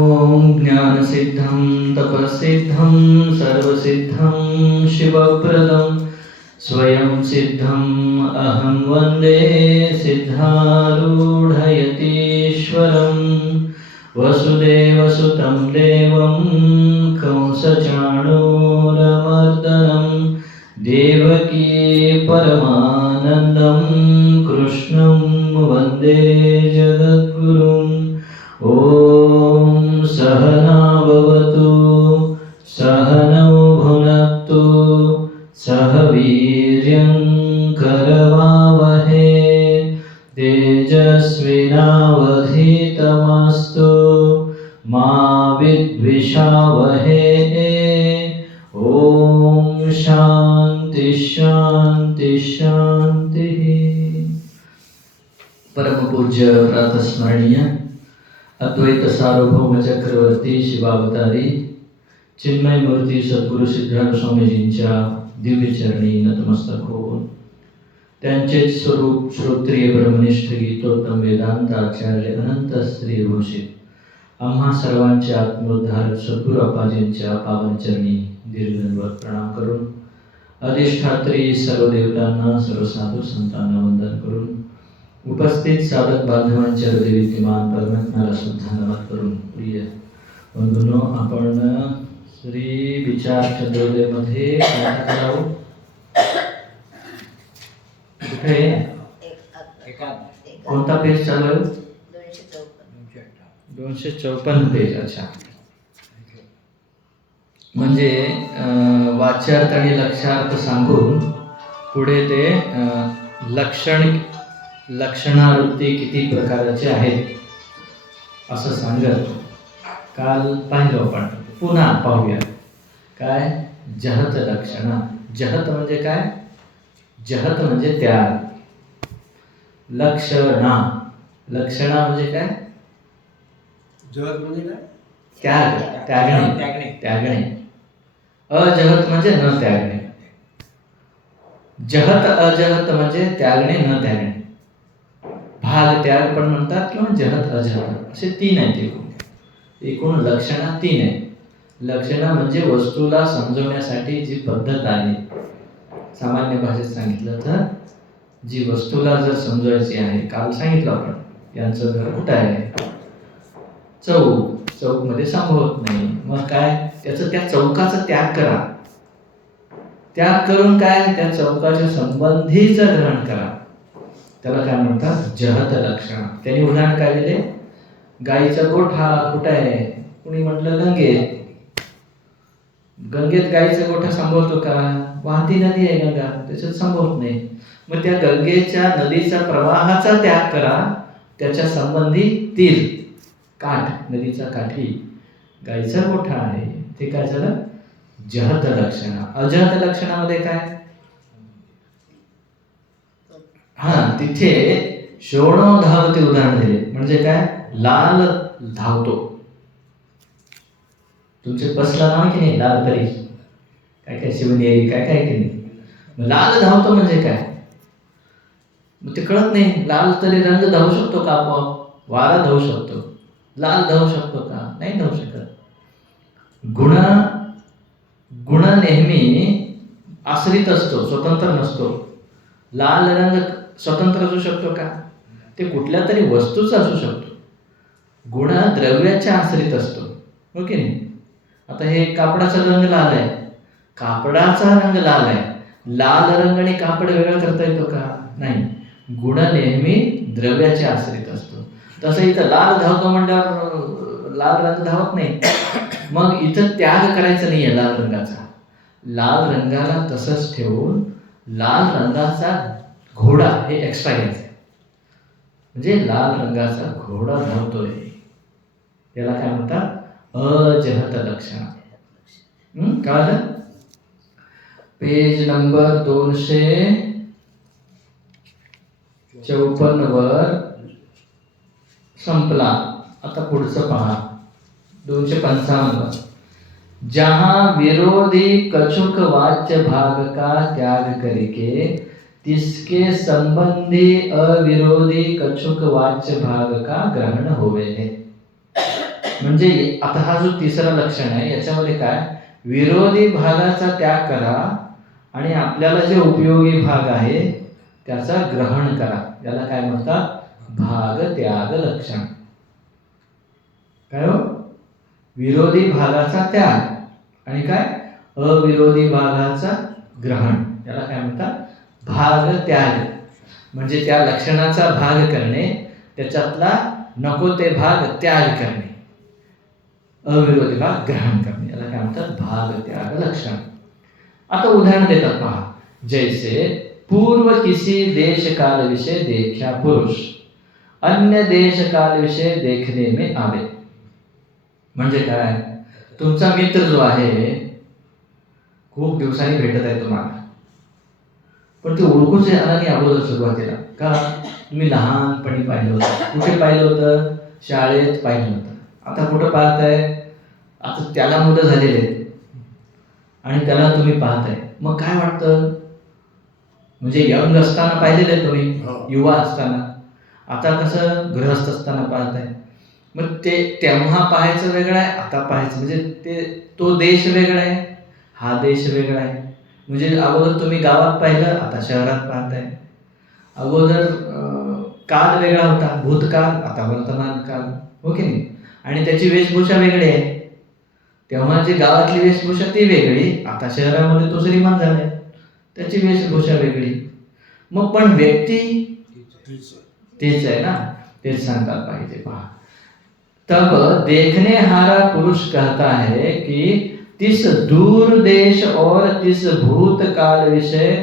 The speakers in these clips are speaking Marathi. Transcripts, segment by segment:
ॐ ज्ञानसिद्धं तपःसिद्धं सर्वसिद्धं शिवप्रदं स्वयं सिद्धम् अहं वन्दे सिद्धारूढयतीश्वरं वसुदेवसुतं देवं कंसचाणूरमर्दनं देवकी परमानन्दं कृष्णं वन्दे जगद्गुरुम् ॐ सहना भवतु सहनौ भुनक्तु सह वीर्यं करवावहे तेजस्विनावधीतमस्तु मा विद्विषावहे ॐ शान्ति शान्ति शान्तिः। परमपूज्य प्रातस्मरणीय अद्वैत सार्वभौम चक्रवर्ती शिवावतारी चिन्मय मूर्ती सद्गुरू सिद्धार्थ स्वामीजींच्या दिव्यचरणी नतमस्तक होऊन त्यांचेच स्वरूप श्रोत्रिय ब्रह्मनिष्ठ गीतोत्तम वेदांत आचार्य अनंत श्री घोषित आम्हा सर्वांचे आत्मोद्धारक सद्गुरू अप्पाजींच्या पावनचरणी दीर्घदंडवत प्रणाम करून अधिष्ठात्री सर्व देवतांना सर्व साधू संतांना वंदन करून उपस्थित साधक बांधवांच्या हृदय विद्यमान परमात्म्याला सुद्धा नमन करून प्रिय बंधूंनो, आपण श्री विचार चंद्रोदयमध्ये जाऊ. कुठे कोणता पेज चालू आहे? 254 पेज. अच्छा, म्हणजे वाच्यार्थ आणि लक्षार्थ सांगून पुढे ते लक्षणावृत्ती किती प्रकारचे आहेत असं सांगत काल पाहिलं आपण. पुन्हा पाहूया. काय? जहत लक्षणा. जहत म्हणजे काय? जहत म्हणजे त्याग. लक्षणा. लक्षणा म्हणजे काय? जहत म्हणजे काय? त्याग. त्यागणे. अजहत म्हणजे न त्यागणे. जहत अजहत म्हणजे त्यागणे न त्यागणे. भाग त्याग पण म्हणतात किंवा जहत अजहत असे 3 आहेत. एकूण लक्षणा 3 आहेत. लक्षणा म्हणजे वस्तूला समजवण्यासाठी जी पद्धत आहे. सामान्य भाषेत सांगितलं तर जी वस्तूला जर समजवायची आहे, काल सांगितलं आपण यांचं घर कुठं आहे? चौक मध्ये संभवत नाही. मग काय? त्याचं त्या चौकाचा त्याग करा. त्याग करून काय? त्या चौकाच्या संबंधीचं ग्रहण करा. त्याला काय म्हणतात? जहत लक्षण. त्यांनी उदाहरण काय दिले? गाईचा गोठा कुठे आहे? कुणी म्हटलं गंगेत. गंगेत गाईचा गोठा संभवतो का? वाहती नदी आहे गंगा, त्याच्यात संभवत नाही. मग त्या गंगेच्या नदीचा प्रवाहाचा त्याग करा. त्याच्या संबंधी तीर, काठ, नदीचा काठी गाईचा गोठा आहे. ते काय झालं? जहत लक्षण. अजहत लक्षणामध्ये काय? तिथे शोणो धावते उदाहरण दिले. म्हणजे काय? लाल धावतो. तुमचे बसला नाव की नाही? लाल तरी काय काय शिवनेरी काय काय की नाही. लाल धावतो म्हणजे काय? मग ते कळत नाही. लाल तरी रंग धावू शकतो का? आपोआप वारा धावू शकतो. लाल धावू शकतो का? नाही धावू शकत. गुण नेहमी आश्रित असतो, स्वतंत्र नसतो. लाल रंग स्वतंत्र असू शकतो का? ते कुठल्या तरी वस्तूचा असू शकतो. गुण द्रव्याच्या आश्रित असतो, हो की नाही? आता हे कापडाचा रंग लाल आहे. कापडाचा रंग लाल आहे. लाल रंग आणि कापड वेगळा करता येतो का? नाही. गुण नेहमी द्रव्याचे आश्रित असतो. तसं इथं लाल धावतो म्हणल्यावर लाल रंग धावत नाही. मग इथं त्याग करायचं नाहीये लाल रंगाचा. लाल रंगाला तसंच ठेवून लाल रंगाचा घोडा हे एक्स्ट्रा घ्यायचं. म्हणजे लाल रंगाचा घोडा धावतोय, त्याला काय म्हणतात? अजहत लक्षण. कळलं? पेज नंबर 254 वर संपला. आता पुढचं पहा. 255. जहां विरोधी कछुक वाच्य भाग का त्याग करके तिसके संबंधी अविरोधी कछुक वाच्य भाग का ग्रहण होवे है. म्हणजे आता हा जो तिसरा लक्षण आहे याच्यामध्ये काय, विरोधी भागाचा त्याग करा आणि आपल्याला जे उपयोगी भाग आहे त्याचा ग्रहण करा. याला काय म्हणतात, भाग त्याग लक्षण. काय हो, विरोधी भागाचा त्याग आणि काय, अविरोधी भागाचा ग्रहण. याला काय म्हणतात, भाग त्याग. म्हणजे त्या लक्षणाचा भाग करणे, त्याच्यातला नको ते भाग त्याग करणे, अविरोधी भाग ग्रहण करणे. याला काय म्हणतात, भाग त्याग लक्षण. आता उदाहरण देतात पहा. जैसे पूर्व किसी देश काल विषय देखा पुरुष अन्य देश काल विषय देखने में आवे. म्हणजे काय, तुमचा मित्र जो आहे खूप दिवसांनी भेटत आहे तुम्हाला, पण ते ओळखूच आला नाही अगोदर सुरुवातीला. का, तुम्ही लहानपणी पाहिलं होतं. कुठे पाहिलं होतं, शाळेत पाहिलं होतं. आता कुठं पाहताय, आता त्याला मुलं झालेले आहेत आणि त्याला तुम्ही पाहताय. मग काय वाटतं, म्हणजे यंग असताना पाहिलेलं आहे तुम्ही, युवा असताना. आता कसं गृहस्थ असताना पाहताय. मग ते तेव्हा पाहायचं वेगळं आहे, आता पाहायचं. म्हणजे तो देश वेगळा आहे, हा देश वेगळा आहे. म्हणजे अगोदर तुम्ही गावात पाहिलं, आता शहरात पाहताय. अगोदर काल वेगळा होता, भूतकाळ, आता वर्तमान काळ, हो की नाही. आणि त्याची वेशभूषा वेगळी आहे. तेव्हा जी गावातली वेशभूषा ती वेगळी, आता शहरामध्ये तो श्रीमंत झालाय, त्याची वेशभूषा वेगळी. मग पण व्यक्ती तेच आहे ना, तेच सांगतात पाहिजे. पहा, तब देखने हारा पुरुष कहता है कि तिस दूर देश और तिस भूतकाल विषय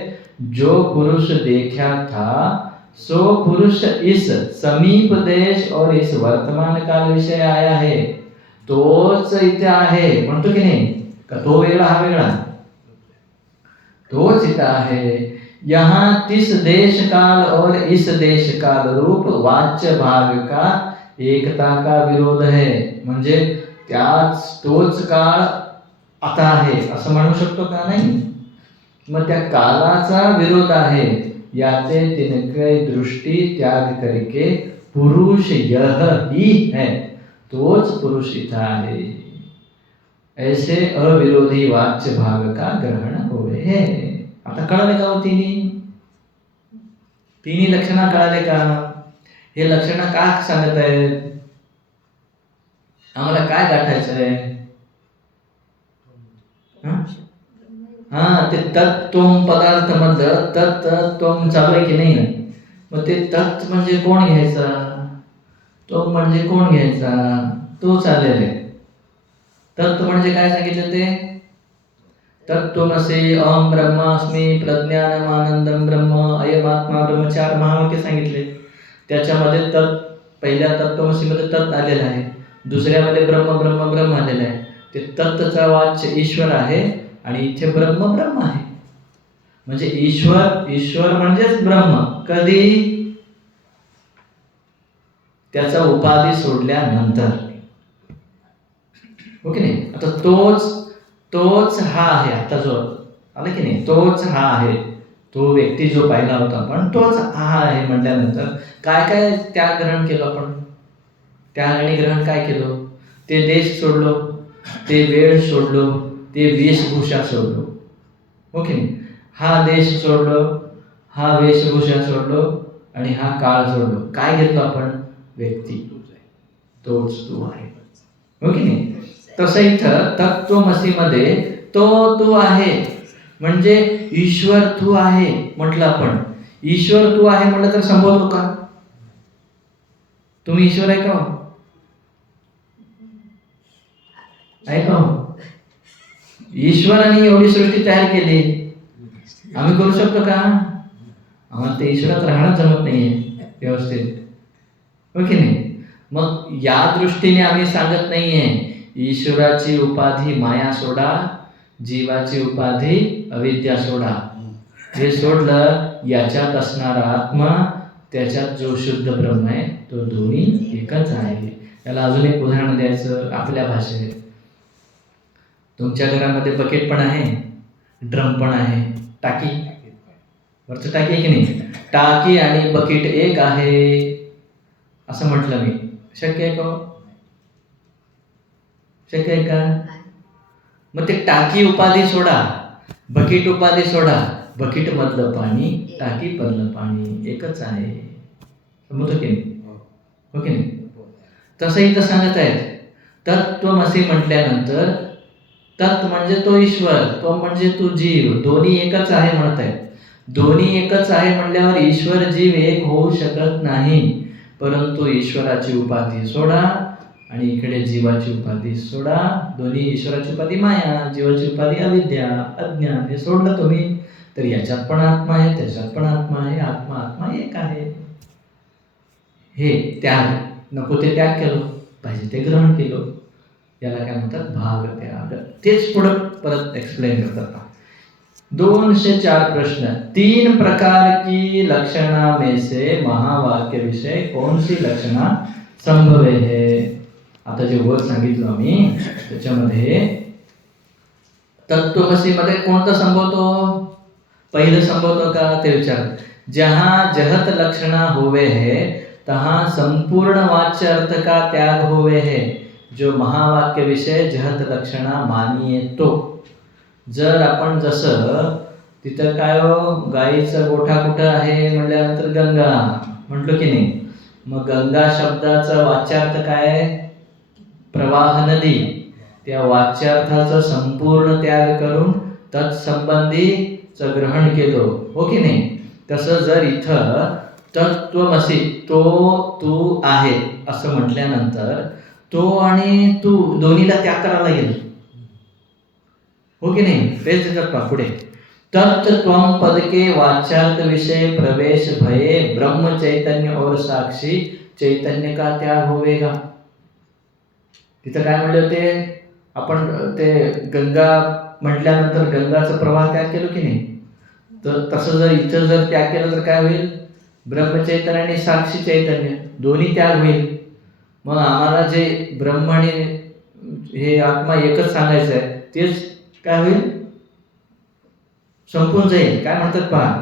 जो पुरुष देखा था सो पुरुष इस समीप देश और इस वर्तमान काल विषय आया है. तोच इथे आहे म्हणतो की नाही, का तो वेगळा हा वेगळा, तोच इथं आहे. यहाँ तिस देश काल और इस देश काल रूप वाच्य भाग का एकता का विरोध है. म्हणजे त्याच तोच काळ आता आहे असं म्हणू शकतो का, नाही. मग त्या कालाचा विरोध आहे. याते तिनके दृष्टी त्याग करके पुरुष यह ही है, तोच पुरुष इथं आहे. ऐसे अविरोधी वाच्य भाग का ग्रहण होवे है. आता कळले का हो, तिन्ही लक्षणं कळाले का. हे लक्षणं का सांगत आहेत, आम्हाला काय गाठायचं आहे. ते तत्त्वम पदार्थ मधलं तत्त्वम चालू आहे की नाही. मग ते तत् म्हणजे कोण घ्यायचा, तो म्हणजे कोण घ्यायचा, तो चालेल आहे. तत्व म्हणजे काय सांगितलं, ते तत्त्वमसि अहम ब्रह्मास्मि प्रज्ञानमानंदम ब्रह्म अयमात्मा ब्रह्म, 4 महावाक्य सांगितले. त्याच्यामध्ये पहिल्या तत्त्वमसीमध्ये तत् आलेलं आहे, दुसऱ्यामध्ये ब्रह्म ब्रह्म ब्रह्म आलेलं आहे. ते तत्चा वाच्य ईश्वर आहे आणि इथे ब्रह्म ब्रह्म आहे. म्हणजे ईश्वर म्हणजेच ब्रह्म. कधी, त्याचा उपाधी सोडल्यानंतर, हो की नाही. आता तोच हा आहे. आता जो आला की नाही, तोच हा आहे. तो व्यक्ती जो पाहिला होता पण तोच हा आहे म्हटल्यानंतर काय काय त्याग ग्रहण केलं आपण. त्याग आणि ग्रहण काय केलं, ते देश सोडलो, ते वेळ सोडलो, ते वेशभूषा सोडलो, हो की नाही. हा देश सोडलो, हा वेशभूषा सोडलो आणि हा काळ सोडलो. काय घेतलो आपण, व्यक्ती, तोच तू आहे, हो की नाही. तसं इथं तत्त्वमसीमध्ये तो आहे. म्हणजे ईश्वर तू आहे म्हटलं आपण. ईश्वर तू आहे म्हटलं तर संबोधतो का, तुम्ही ईश्वर आहे का, आहे का. ईश्वराने एवढी सृष्टी तयार केली, आम्ही करू शकतो का. आम्हाला ते ईश्वरात राहणं जमत नाहीये व्यवस्थित, हो की नाही. मग या दृष्टीने आम्ही सांगत नाहीये ईश्वराची उपाधी माया सोडा, जीवाची उपाधी अविद्या सोडा. हे सोडलं, याच्यात असणारा आत्मा, त्याच्यात जो शुद्ध ब्रह्म आहे, तो दोन्ही एकच आहे. याला अजून एक उदाहरण द्यायचं आपल्या भाषेत. तुमच्या घरामध्ये बकेट पण आहे, ड्रम पण आहे, टाकी, वरचं टाकी आहे की नाही. टाकी आणि बकेट एक आहे असं म्हटलं मी, शक्य आहे का. शक्य आहे का? मग ते टाकी उपाधी सोडा, बकेट उपाधी सोडा, बकेट मधलं पाणी टाकी मधलं पाणी एकच आहे. समजतो की नाही? हो की नाही? तसं इथं सांगत आहेत. तत्त्वमसी म्हटल्यानंतर तत् म्हणजे तो ईश्वर, तो म्हणजे तू जीव, दोन्ही एकच आहे म्हणत आहेत. दोन्ही एकच आहे म्हणल्यावर ईश्वर जीव एक होऊ शकत नाही. परंतु ईश्वराची उपाधी सोडा आणि इकडे जीवाची उपाधी सोडा. दोन्ही ईश्वराची उपाधी माया, जीवाची उपाधी अविद्या, अज्ञान. हे सोडलं तुम्ही तर याच्यात पण आत्मा आहे, त्याच्यात पण आत्मा आहे. आत्मा आत्मा एक आहे. हे त्याग, नको ते त्याग केलं, पाहिजे ते ग्रहण केलं. याला काय म्हणतात? भाग त्याग. तेच पुढं परत एक्सप्लेन करतात. 204 प्रश्न. 3 प्रकार की लक्षणा में से महावाक्य विषय कौन सी लक्षणा संभवे है? आता जे वर सांगितलं आम्ही त्याच्यामध्ये तत्वमसी मध्ये कोणतं संभवतो? पहिलं संभवतो का ते विचार. जहां जहत लक्षणा होवे है तहां संपूर्ण वाच्य अर्थ का त्याग होवे है. जो महावाक्य विषय जहत लक्षणा मानिये तो. जर आपण जसं तिथं काय हो, गाईचा गोठा कुठं आहे म्हटल्यानंतर गंगा म्हटलो की नाही. मग गंगा शब्दाचा वाच्यार्थ काय आहे? प्रवाह नदी. त्या वाच्यार्थाचा संपूर्ण त्याग करून तत्संबंधीचं ग्रहण केलं. हो की नाही? तसं जर इथं तत्त्वमसी, तो तू आहे असं म्हटल्यानंतर तो आणि तू दोन्हीला त्याग करायला लागेल. हो की नाही? तेच देतात पुढे. तत्त्वम पद के वाच्यार्थ विषय प्रवेश भये ब्रह्म चैतन्य और साक्षी चैतन्य का त्याग होवेगा. तिथं काय म्हणले होते आपण? ते गंगा म्हटल्यानंतर गंगाचा प्रवाह त्याग केलो की नाही. तर तसं जर इथं जर त्याग केलं तर काय होईल? ब्रह्मचैतन्य आणि साक्षी चैतन्य दोन्ही त्याग होईल. मग आम्हाला जे ब्रह्म आणि हे आत्मा एकच सांगायचं आहे, तेच काय होईल? संपून जाईल. काय म्हणतात पहा.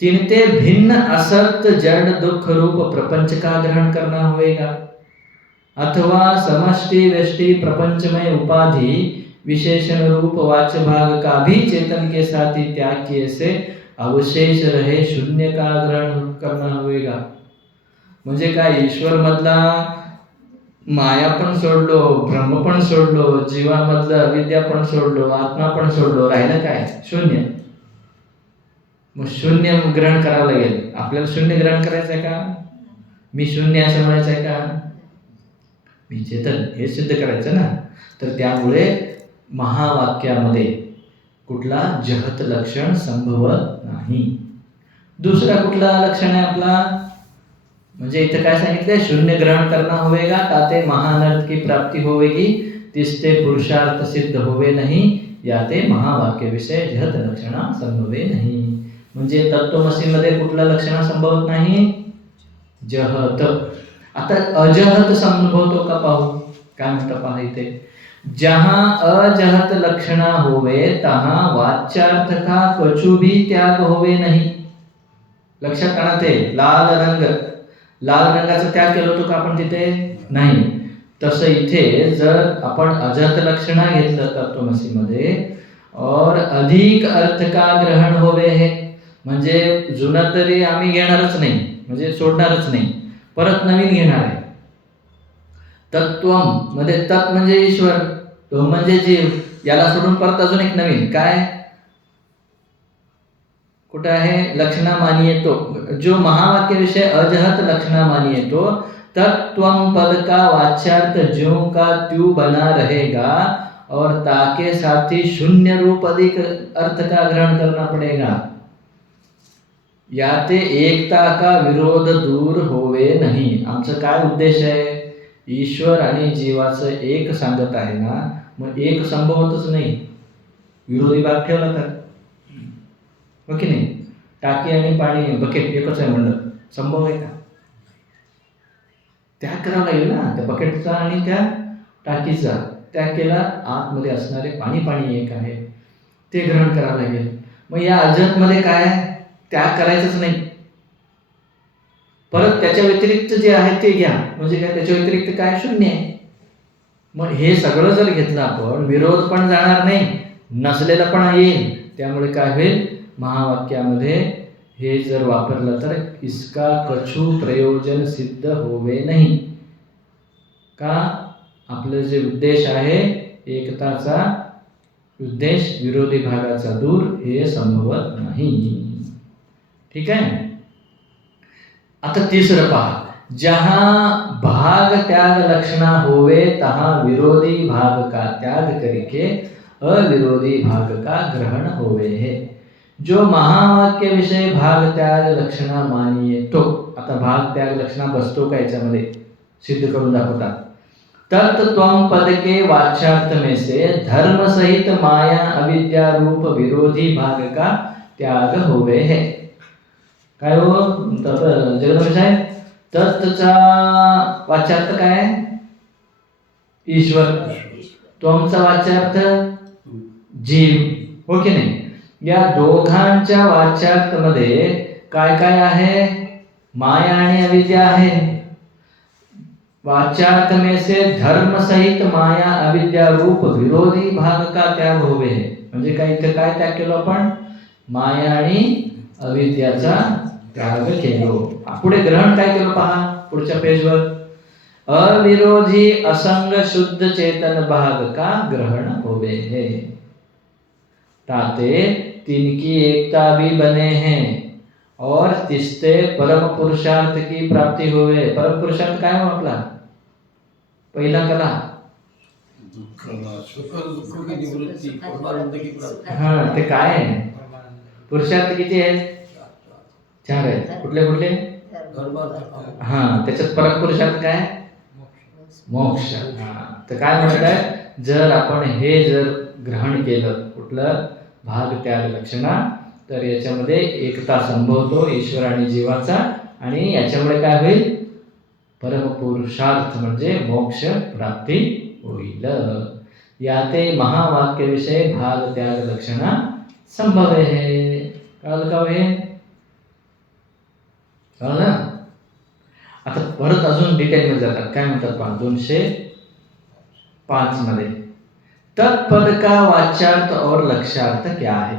तिनते भिन्न असक्त जड दुख रूप प्रपंच का ग्रहण करना होएगा अथवा समष्टि व्यष्टि प्रपंचमय उपाधि विशेषण रूप वाच्य भाग का भी चेतन के साथ ही त्याग किए से अवशेष रहे शून्य का ग्रहण करना होएगा. म्हणजे काय? ईश्वर मधला माया पण सोडलो, ब्रह्म पण सोडलो, जीवामधलं अविद्या पण सोडलो, आत्मा पण सोडलो, राहिलं काय? शून्य. मग शून्य ग्रहण करावं लागेल. आपल्याला शून्य ग्रहण करायचं आहे का? मी शून्य असं म्हणायचं आहे का? मी चेतन, हे सिद्ध करायचं ना. तर त्यामुळे महावाक्यामध्ये कुठला जहत लक्षण संभवत नाही. दुसरा कुठला लक्षण आहे आपला? म्हणजे इथं काय सांगितलंय? शून्य ग्रहण करना होवेगा ताते महानर्थ की प्राप्ती होवेगी तिसते पुरुषार्थ सिद्ध होवे नाही याते महावाक्य विषय जहत लक्षणा संभवे नाही. म्हणजे तत्त्वमसीमध्ये कुठला लक्षणा संभवत नाही? जहत. आता अजहत संभवतो का पाहू. काय म्हणतं पहा इथे. जहां अजहत लक्षणा होवे तहां वाच्यार्थ का कछु भी त्याग होवे नाही. लक्षात आणा ते लाल रंग, लाल रंगाचा त्याग केला होतो का आपण तिथे? नाही. तसं इथे जर आपण अजहत लक्षणा घेतलं तत्त्वमसीमध्ये और अधिक अर्थ का ग्रहण होवे है, म्हणजे जुना तरी आम्ही घेणारच नाही, म्हणजे सोडणारच नाही, परत नवीन घेणार आहे. तत्वम मध्ये तत् म्हणजे ईश्वर, तो म्हणजे जीव, याला सोडून परत अजून एक नवीन काय कुठे आहे? लक्षणा मानिये तो. जो महावाक्य विषय अजहत लक्षणा मानिये तो तत्वम पद का वाच्यार्थ ज्यों का त्यों बना रहेगा और ताके साथ ही शून्य रूप अधिक अर्थ का ग्रहण करना पड़ेगा. याते एकता का विरोध दूर होवे नाही. आमचं काय उद्देश आहे? ईश्वर आणि जीवाचं एक सांगत आहे ना, मग एक संभवतच नाही. विरोधी भाग ठेवला तर हो की नाही? टाकी आणि पाणी बकेट एकच आहे म्हणलं, संभव आहे का? त्याग करावा लागेल ना त्या बकेटचा आणि त्या टाकीचा. त्याग केला, आतमध्ये असणारे पाणी एक आहे, ते ग्रहण करावं लागेल. मग या अजहतमध्ये काय? त्याग करायचंच नाही. परत त्याच्या व्यतिरिक्त जे आहे ते घ्या. म्हणजे काय? त्याच्या व्यतिरिक्त काय? शून्य आहे. मग हे सगळं जर घेतलं आपण, विरोध पण जाणार नाही, नसलेलं पण येईल. त्यामुळे काय होईल, महावाक्यामध्ये हे जर वापरलं तर इसका कछु प्रयोजन सिद्ध होवे नाही. का? आपलं जे उद्देश आहे एकताचा उद्देश, विरोधी भागाचा दूर, हे संभवत नाही. ठीक आहे. आता तिसरं पहा, जहाँ भाग त्याग लक्षणा होवे तहाँ विरोधी भाग का त्याग करके अविरोधी भाग का ग्रहण होवे है. जो महावाक्य विषय भाग त्याग लक्षणा मानिये तो, आता भाग त्याग लक्षणा बसतो का याच्यामध्ये, सिद्ध करून दाखवतात. तत्त्वम पद के वाच्यार्थ में से धर्म सहित माया अविद्या रूप विरोधी भाग का त्याग होवे है. काय हो जगदंब साहेब, तत्चा वाच्यार्थ काय आहे? ईश्वर. त्वमचा वाच्यार्थ जीव, हो की नाही? या दोघांच्या वाच्यार्थ मध्ये काय काय आहे? माया आणि अविद्या आहे. वाच्यार्थ में से धर्म सहित माया अविद्या रूप विरोधी भाग का त्याग होवे. म्हणजे काय, इथे काय त्याग केलो आपण? माया आणि अविद्याचा त्याग केलो. पुढे ग्रहण काय केलं पहा पुढच्या पेजवर, अविरोधी असंग शुद्ध चेतन भाग का ग्रहण होवे है. ताते तिनकी एकता भी बने हैं और तिसते परम पुरुषार्थ की प्राप्ती होवे. परम पुरुषार्थ काय हो आपला? पहिला कला, हा ते काय आहे? पुरुषार्थ किती आहेत? 4 आहेत. कुठले कुठले? हा, त्याच्यात परम पुरुषार्थ काय? मोक्ष. हा, तर काय म्हणत आहे, जर आपण हे जर ग्रहण केलं कुठलं भाग त्याग लक्षणा, तर याच्यामध्ये एकता संभवतो ईश्वर आणि जीवाचा, आणि याच्यामुळे काय होईल? परमपुरुषार्थ म्हणजे मोक्ष प्राप्ती होईल. याते महावाक्य विषय भाग त्याग लक्षणा संभव है. कळलं का हे? कळलं ना? आता परत अजून डिटेलमध्ये जातात. काय म्हणतात पहा 205 मध्ये, तत्पद का वाच्यार्थ और लक्ष्यार्थ क्या है.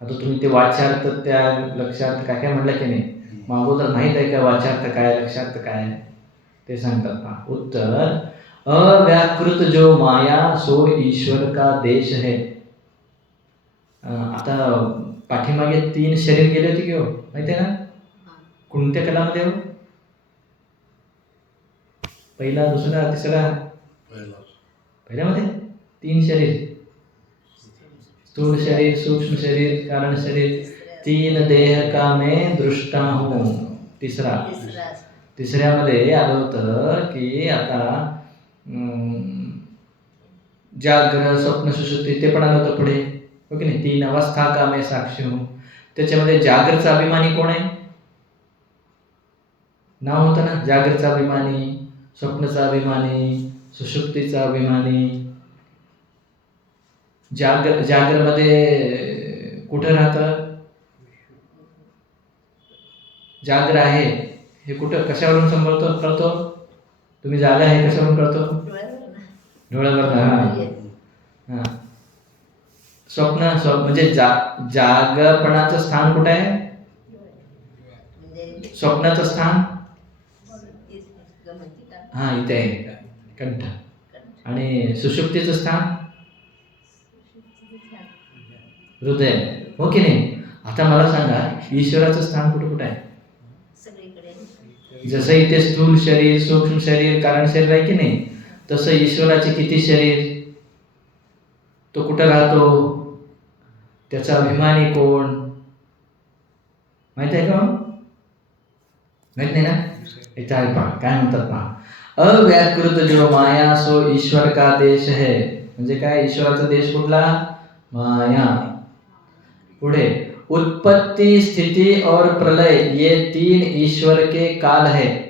आता तुम्ही ते वाच्यार्थ त्या लक्ष्यार्थ काय काय म्हटलं की नाही, मागोदर माहित आहे का वाच्यार्थ काय लक्ष्यार्थ काय ते सांगतात पहा. उत्तर, अव्याकृत जो माया सो ईश्वर का देश है. आता पाठीमागे 3 शरीर गेले होते की हो, माहिती आहे ना? कोणत्या कलामध्ये हो? पहिला, दुसरा, तिसरा? पहिल्यामध्ये 3 शरीर, स्थूल शरीर, सूक्ष्म शरीर, कारण शरीर. 3 देह का मैं दृष्टा हूँ. तिसऱ्यामध्ये आलं होतं की आता जाग्रत, स्वप्न, सुषुप्ती, ते पण आलं होतं पुढे, हो की नाही? 3 अवस्था का मैं साक्षी हूँ. त्याच्यामध्ये जागृतचा अभिमानी कोण आहे? नाव होतं ना, जागृतचा अभिमानी, स्वप्नचा अभिमानी, सुषुप्तीचा अभिमानी. जागरमध्ये कुठं राहतं? जागर आहे हे कुठं, कशावरून संभवतो कळतो? तुम्ही जागा आहे कशावरून कळतो? डोळ्यावर. हा, स्वप्न म्हणजे जागपणाचं स्थान कुठं आहे? स्वप्नाचं स्थान हा इथे आहे, कंठ. आणि सुषुप्तीचं स्थान हृदय, हो की नाही? आता मला सांगा, ईश्वराचं स्थान कुठं कुठं आहे? जसं इथे स्थूल शरीर, सूक्ष्म शरीर, कारण शरीर आहे की नाही, तसं ईश्वराचे किती शरीर? तो कुठं राहतो? त्याचा अभिमानी कोण माहित आहे का? माहित नाही ना? इथं आहे पहा, काय म्हणतात पहा, अव्याकृत जो माया सो ईश्वर का देश है. म्हणजे काय? ईश्वराचा देश कुठला? माया. पुढे, उत्पत्ति, स्थिति और प्रलय ये 3 ईश्वर के काल है.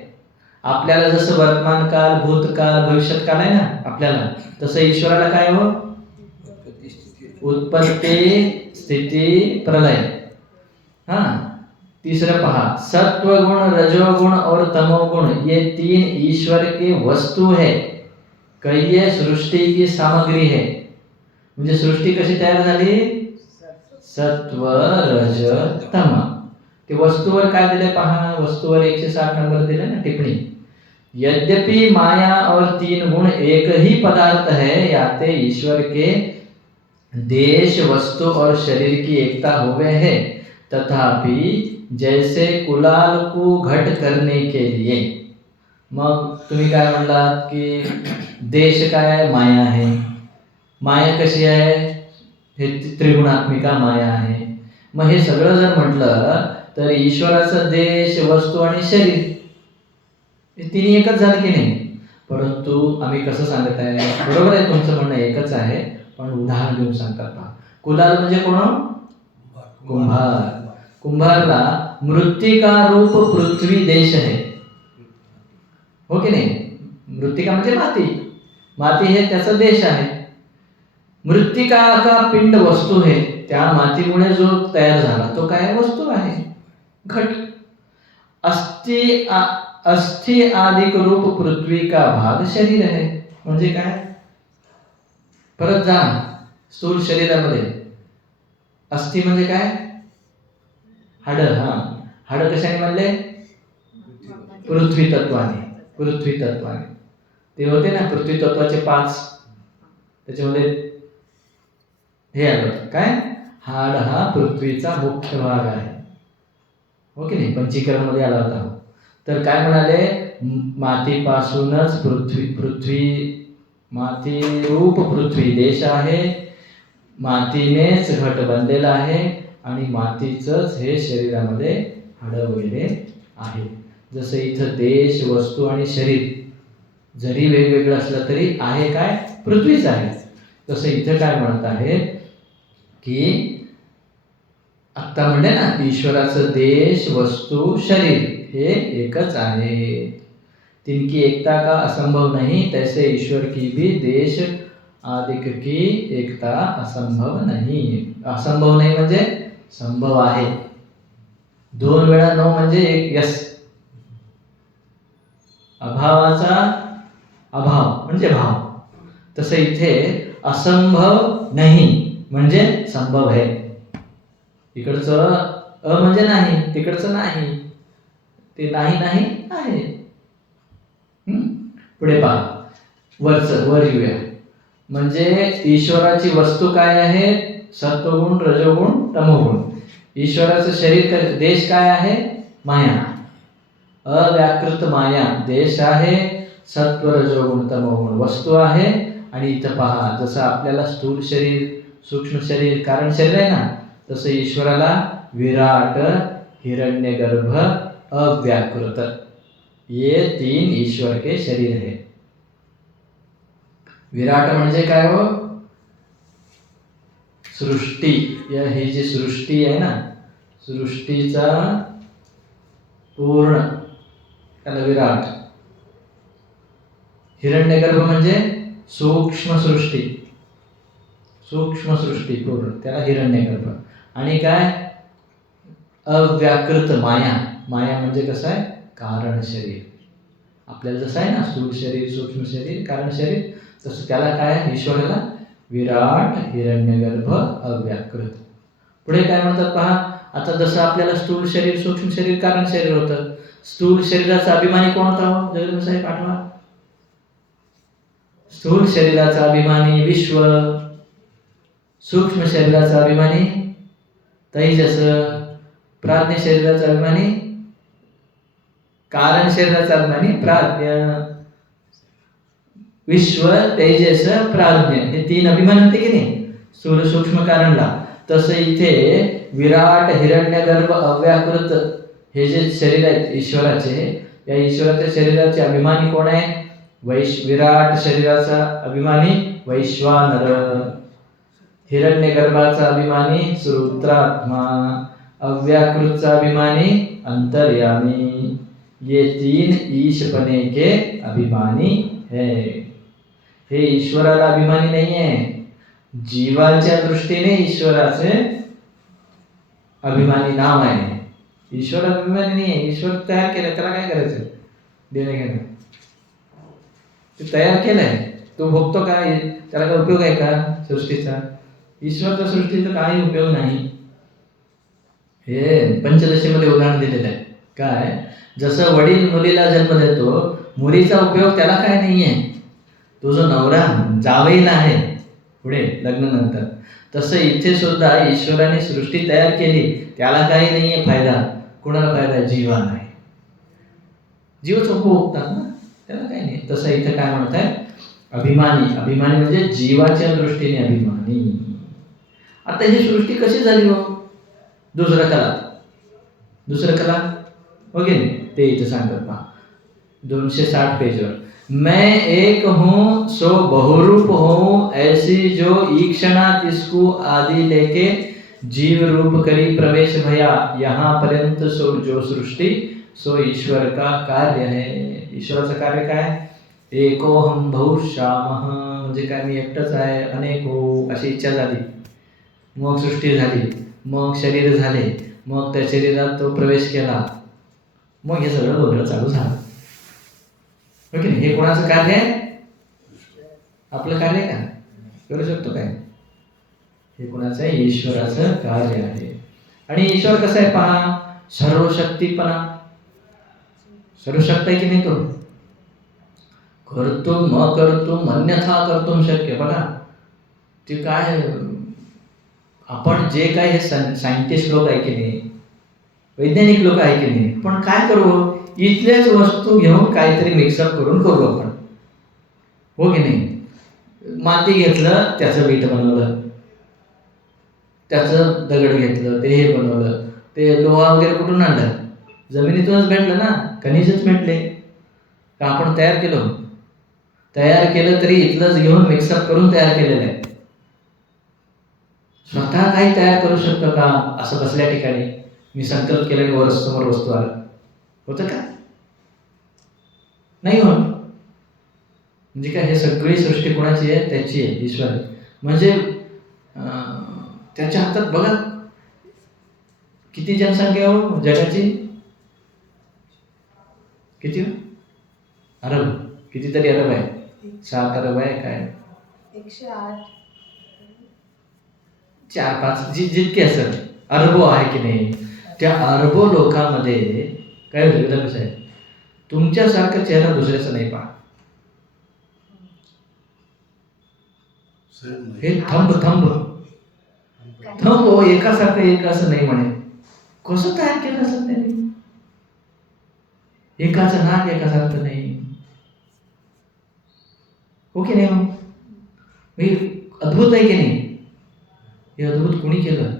आपल्याला जसं वर्तमान काल, भूतकाल, भविष्यत काल आहे ना आपल्याला, तसं ईश्वराला काय हो? उत्पत्ति, स्थिति, प्रलय. हा, तीसरा पहा, सत्वगुण, रजोगुण और तमोगुण ये 3 ईश्वर के वस्तु है. कैये सृष्टी की सामग्री है. म्हणजे सृष्टी कशी तयार झाली? सत्व रज तम. ते वस्तूवर काय दिले पहा, वस्तूवर 160 नंबर दिले ना टिप्पणी. यद्यपि माया और 3 गुण एक ही पदार्थ है, याते ईश्वर के देश वस्तु और शरीर की एकता हुए है, तथापि जैसे कुलाल को घट करने के लिए. मग तुम्ही काय म्हणलात की देश काय आहे? माया आहे. माया कशी आहे? हे त्रिगुणात्मिका माया आहे. मग हे सगळं जर म्हटलं तर ईश्वराचं देश वस्तू आणि शरीर हे तिन्ही एकच झालं की नाही? परंतु आम्ही कसं सांगत आहे, बरोबर आहे तुमचं म्हणणं एकच आहे, पण उदाहरण देऊन सांगतात पहा. कुलाल म्हणजे कोण? कुंभार. कुंभारला मृत्तिका रूप पृथ्वी देश आहे, हो की नाही? मृत्तिका म्हणजे माती, माती हे त्याचा देश आहे. मृत्तिका का पिंड वस्तू है, त्या मातीमुळे जो तयार झाला तो काय वस्तू आहे? घट. अस्थि आदिक रूप पृथ्वी का भाग शरीर है. म्हणजे काय? परत जा स्थूल शरीरामध्ये. अस्थि म्हणजे काय? हाड. हाड कशाने म्हणले? पृथ्वी तत्वाने. पृथ्वी तत्वाने ते होते ना पृथ्वी तत्वाचे 5. त्याच्यामध्ये हे आलं काय? हाड हा पृथ्वीचा मुख्य भाग आहे, हो की नाही? पंचीकरण मध्ये आला होता. तर काय म्हणाले? मातीपासूनच पृथ्वी माती रूप पृथ्वी देश आहे, मातीनेच घट बनलेला आहे आणि मातीचंच हे शरीरामध्ये हाडं वगैरे आहे. जसं इथं देश वस्तू आणि शरीर जरी वेगवेगळं असलं तरी आहे काय? पृथ्वीच आहे. तसं इथं काय म्हणत आहे की आत्ता म्हणले ना ईश्वराचं देश वस्तू शरीर हे एकच आहे. तिनकी एकता का असंभव नहीं, तैसे ईश्वर की भी देश आदिक की एकता असंभव नहीं. असंभव नाही म्हणजे संभव आहे. 2 वेळा 9 म्हणजे 1 यस. अभावाचा अभाव म्हणजे भाव. तसं इथे असंभव नाही म्हणजे संभव आहे. इकडचं अ म्हणजे नाही, तिकडचं नाही, ते नाही नाही आहे. पुढे पहा, वर येऊया. म्हणजे ईश्वराची वस्तू काय आहे? सत्वगुण रजोगुण तमोगुण. ईश्वराचं शरीर देश काय आहे? माया. अव्याकृत माया देश आहे, सत्व रजोगुण तमोगुण वस्तू आहे. आणि इथं पहा, जसं आपल्याला स्थूल शरीर सूक्ष्म शरीर कारण शरीर आहे ना, तसं ईश्वराला विराट हिरण्यगर्भ अव्याकृत ये 3 ईश्वर के शरीर है. विराट म्हणजे काय हो? सृष्टी. ही जी सृष्टी आहे ना, सृष्टीचा पूर्ण त्याला विराट. हिरण्यगर्भ म्हणजे सूक्ष्म सृष्टी, सूक्ष्म सृष्टी पूर्ण त्याला हिरण्यगर्भ. आणि काय? अव्याकृत माया. माया म्हणजे कसं आहे? कारण शरीर. आपल्याला जसं आहे ना स्थूल शरीर सूक्ष्म शरीर कारण शरीर, तसं त्याला काय? ईश्वराला विराट हिरण्यगर्भ अव्याकृत. पुढे काय म्हणतात पहा. आता जसं आपल्याला स्थूल शरीर सूक्ष्म शरीर कारण शरीर होतं, स्थूल शरीराचा अभिमानी कोण होता हो? जगदंब साहेब आठवा. स्थूल शरीराचा अभिमानी विश्व, सूक्ष्म शरीराचा अभिमानी तैजस, प्राज्ञ शरीराचा अभिमानी कारण शरीराचा अभिमानी प्राज्ञ. विश्व तेजस प्राज्ञ हे 3 अभिमान होते की नाही स्थूल सूक्ष्म कारणला. तसं इथे विराट हिरण्यगर्भ अव्याकृत हे जे शरीर आहेत ईश्वराचे, या ईश्वराच्या शरीराचे अभिमानी कोण आहे? विराट शरीराचा अभिमानी वैश्वानर, हिरण्यगर्भाचा अभिमानी रुद्रात्मा, अव्याकृतचा अभिमानी अंतर्यामी. ये 3 ईशपणे के अभिमानी है. हे ईश्वराला अभिमानी नाही आहे, जीवाच्या दृष्टीने ईश्वराचे अभिमानी नाव आहे. ईश्वर अभिमानी नाही आहे. ईश्वर तयार केलं, त्याला काय करायचं? देणं घेणं ते तयार केलंय. तो भोगतो काय? त्याला काय उपयोग आहे का सृष्टीचा? ईश्वरच्या सृष्टीचा काही उपयोग नाही. हे पंचदशीमध्ये उदाहरण दिलेलं आहे. काय? जसं वडील मुलीला जन्म देतो, मुलीचा उपयोग त्याला काय नाहीये, तो जो नवरा जावईला आहे पुढे लग्नानंतर, तसं इथे सुद्धा ईश्वराने सृष्टी तयार केली, त्याला काही नाहीये फायदा. कोणाला फायदा? जीवाला आहे. जीवच उपभोगतात ना, त्याला काही नाही. तसं इथे काय म्हणत आहे? अभिमानी. अभिमानी म्हणजे जीवाच्या दृष्टीने अभिमानी. आता ही सृष्टी कशी झाली हो? दुसरं कला ओके, ते इथे सांगतात पहा 260 पेजवर. मैं एक हूँ सो बहुरूप हूँ, ऐसी जो ईक्षणा तिसकू आदि लेके जीव रूप करी प्रवेश भया, यहाँ पर्यंत सो जो सृष्टी सो ईश्वर का कार्य है. ईश्वराचं कार्य काय? एको हम बहुश्यामः, म्हणजे काय, मी एकटंच आहे, अनेक हो अशी इच्छा झाली, मग सृष्टी झाली, मग शरीर झाले, मग त्या शरीरात तो प्रवेश केला, मग हे सगळं वेगळं चालू झालं. ओके, हे कोणाचं कार्य आहे? आपलं कार्य का? करू शकतो काय? हे कोणाचं आहे? ईश्वराचं कार्य आहे. आणि ईश्वर कसं आहे पहा, सर्वशक्तीपणा, सर्वशक्त आहे की नाही तो? कर्तुम अकर्तुम अन्यथा कर्तुम शक्य. बघा ते काय, आपण जे काय हे सायंटिस्ट लोक आहे की नाही, वैज्ञानिक लोक आहे की नाही, पण काय करू, इथल्याच वस्तू घेऊन काहीतरी मिक्सअप करून करू आपण, हो की नाही? माती घेतलं, त्याचं वीट बनवलं, त्याचं दगड घेतलं, ते हे बनवलं, ते लोहा वगैरे कुठून आणलं? जमिनीतूनच भेटलं ना, खनिजच भेटले का आपण तयार केलं तरी इथलंच घेऊन मिक्सअप करून तयार केलेलं आहे. स्वतः काही तयार करू शकतो का? असं बसल्या ठिकाणी मी संकल्प केल्याने वर समोर वस्तू आला, होतं का? नाही होत. म्हणजे काय, हे सगळी सृष्टी कोणाची आहे? त्याची आहे, ईश्वर. म्हणजे त्याच्या हातात बघा किती जनसंख्या हो जगाची, किती हो? अरब, कितीतरी अरब आहे, 7 अरब आहे काय, 108 4-5 जितके असेल अरबो आहे की नाही. त्या अरबो लोकांमध्ये काय होतं कसं आहे, तुमच्यासारखा चेहरा दुसऱ्याचा नाही पहा. हे थंब हो, एकासारखं एक असं नाही म्हणे. कसं तयार केलं असं त्यांनी? एकाचं नाक एकासारखं नाही, हो की नाही? हे अद्भुत आहे की नाही? हे अद्भुत कोणी केलं?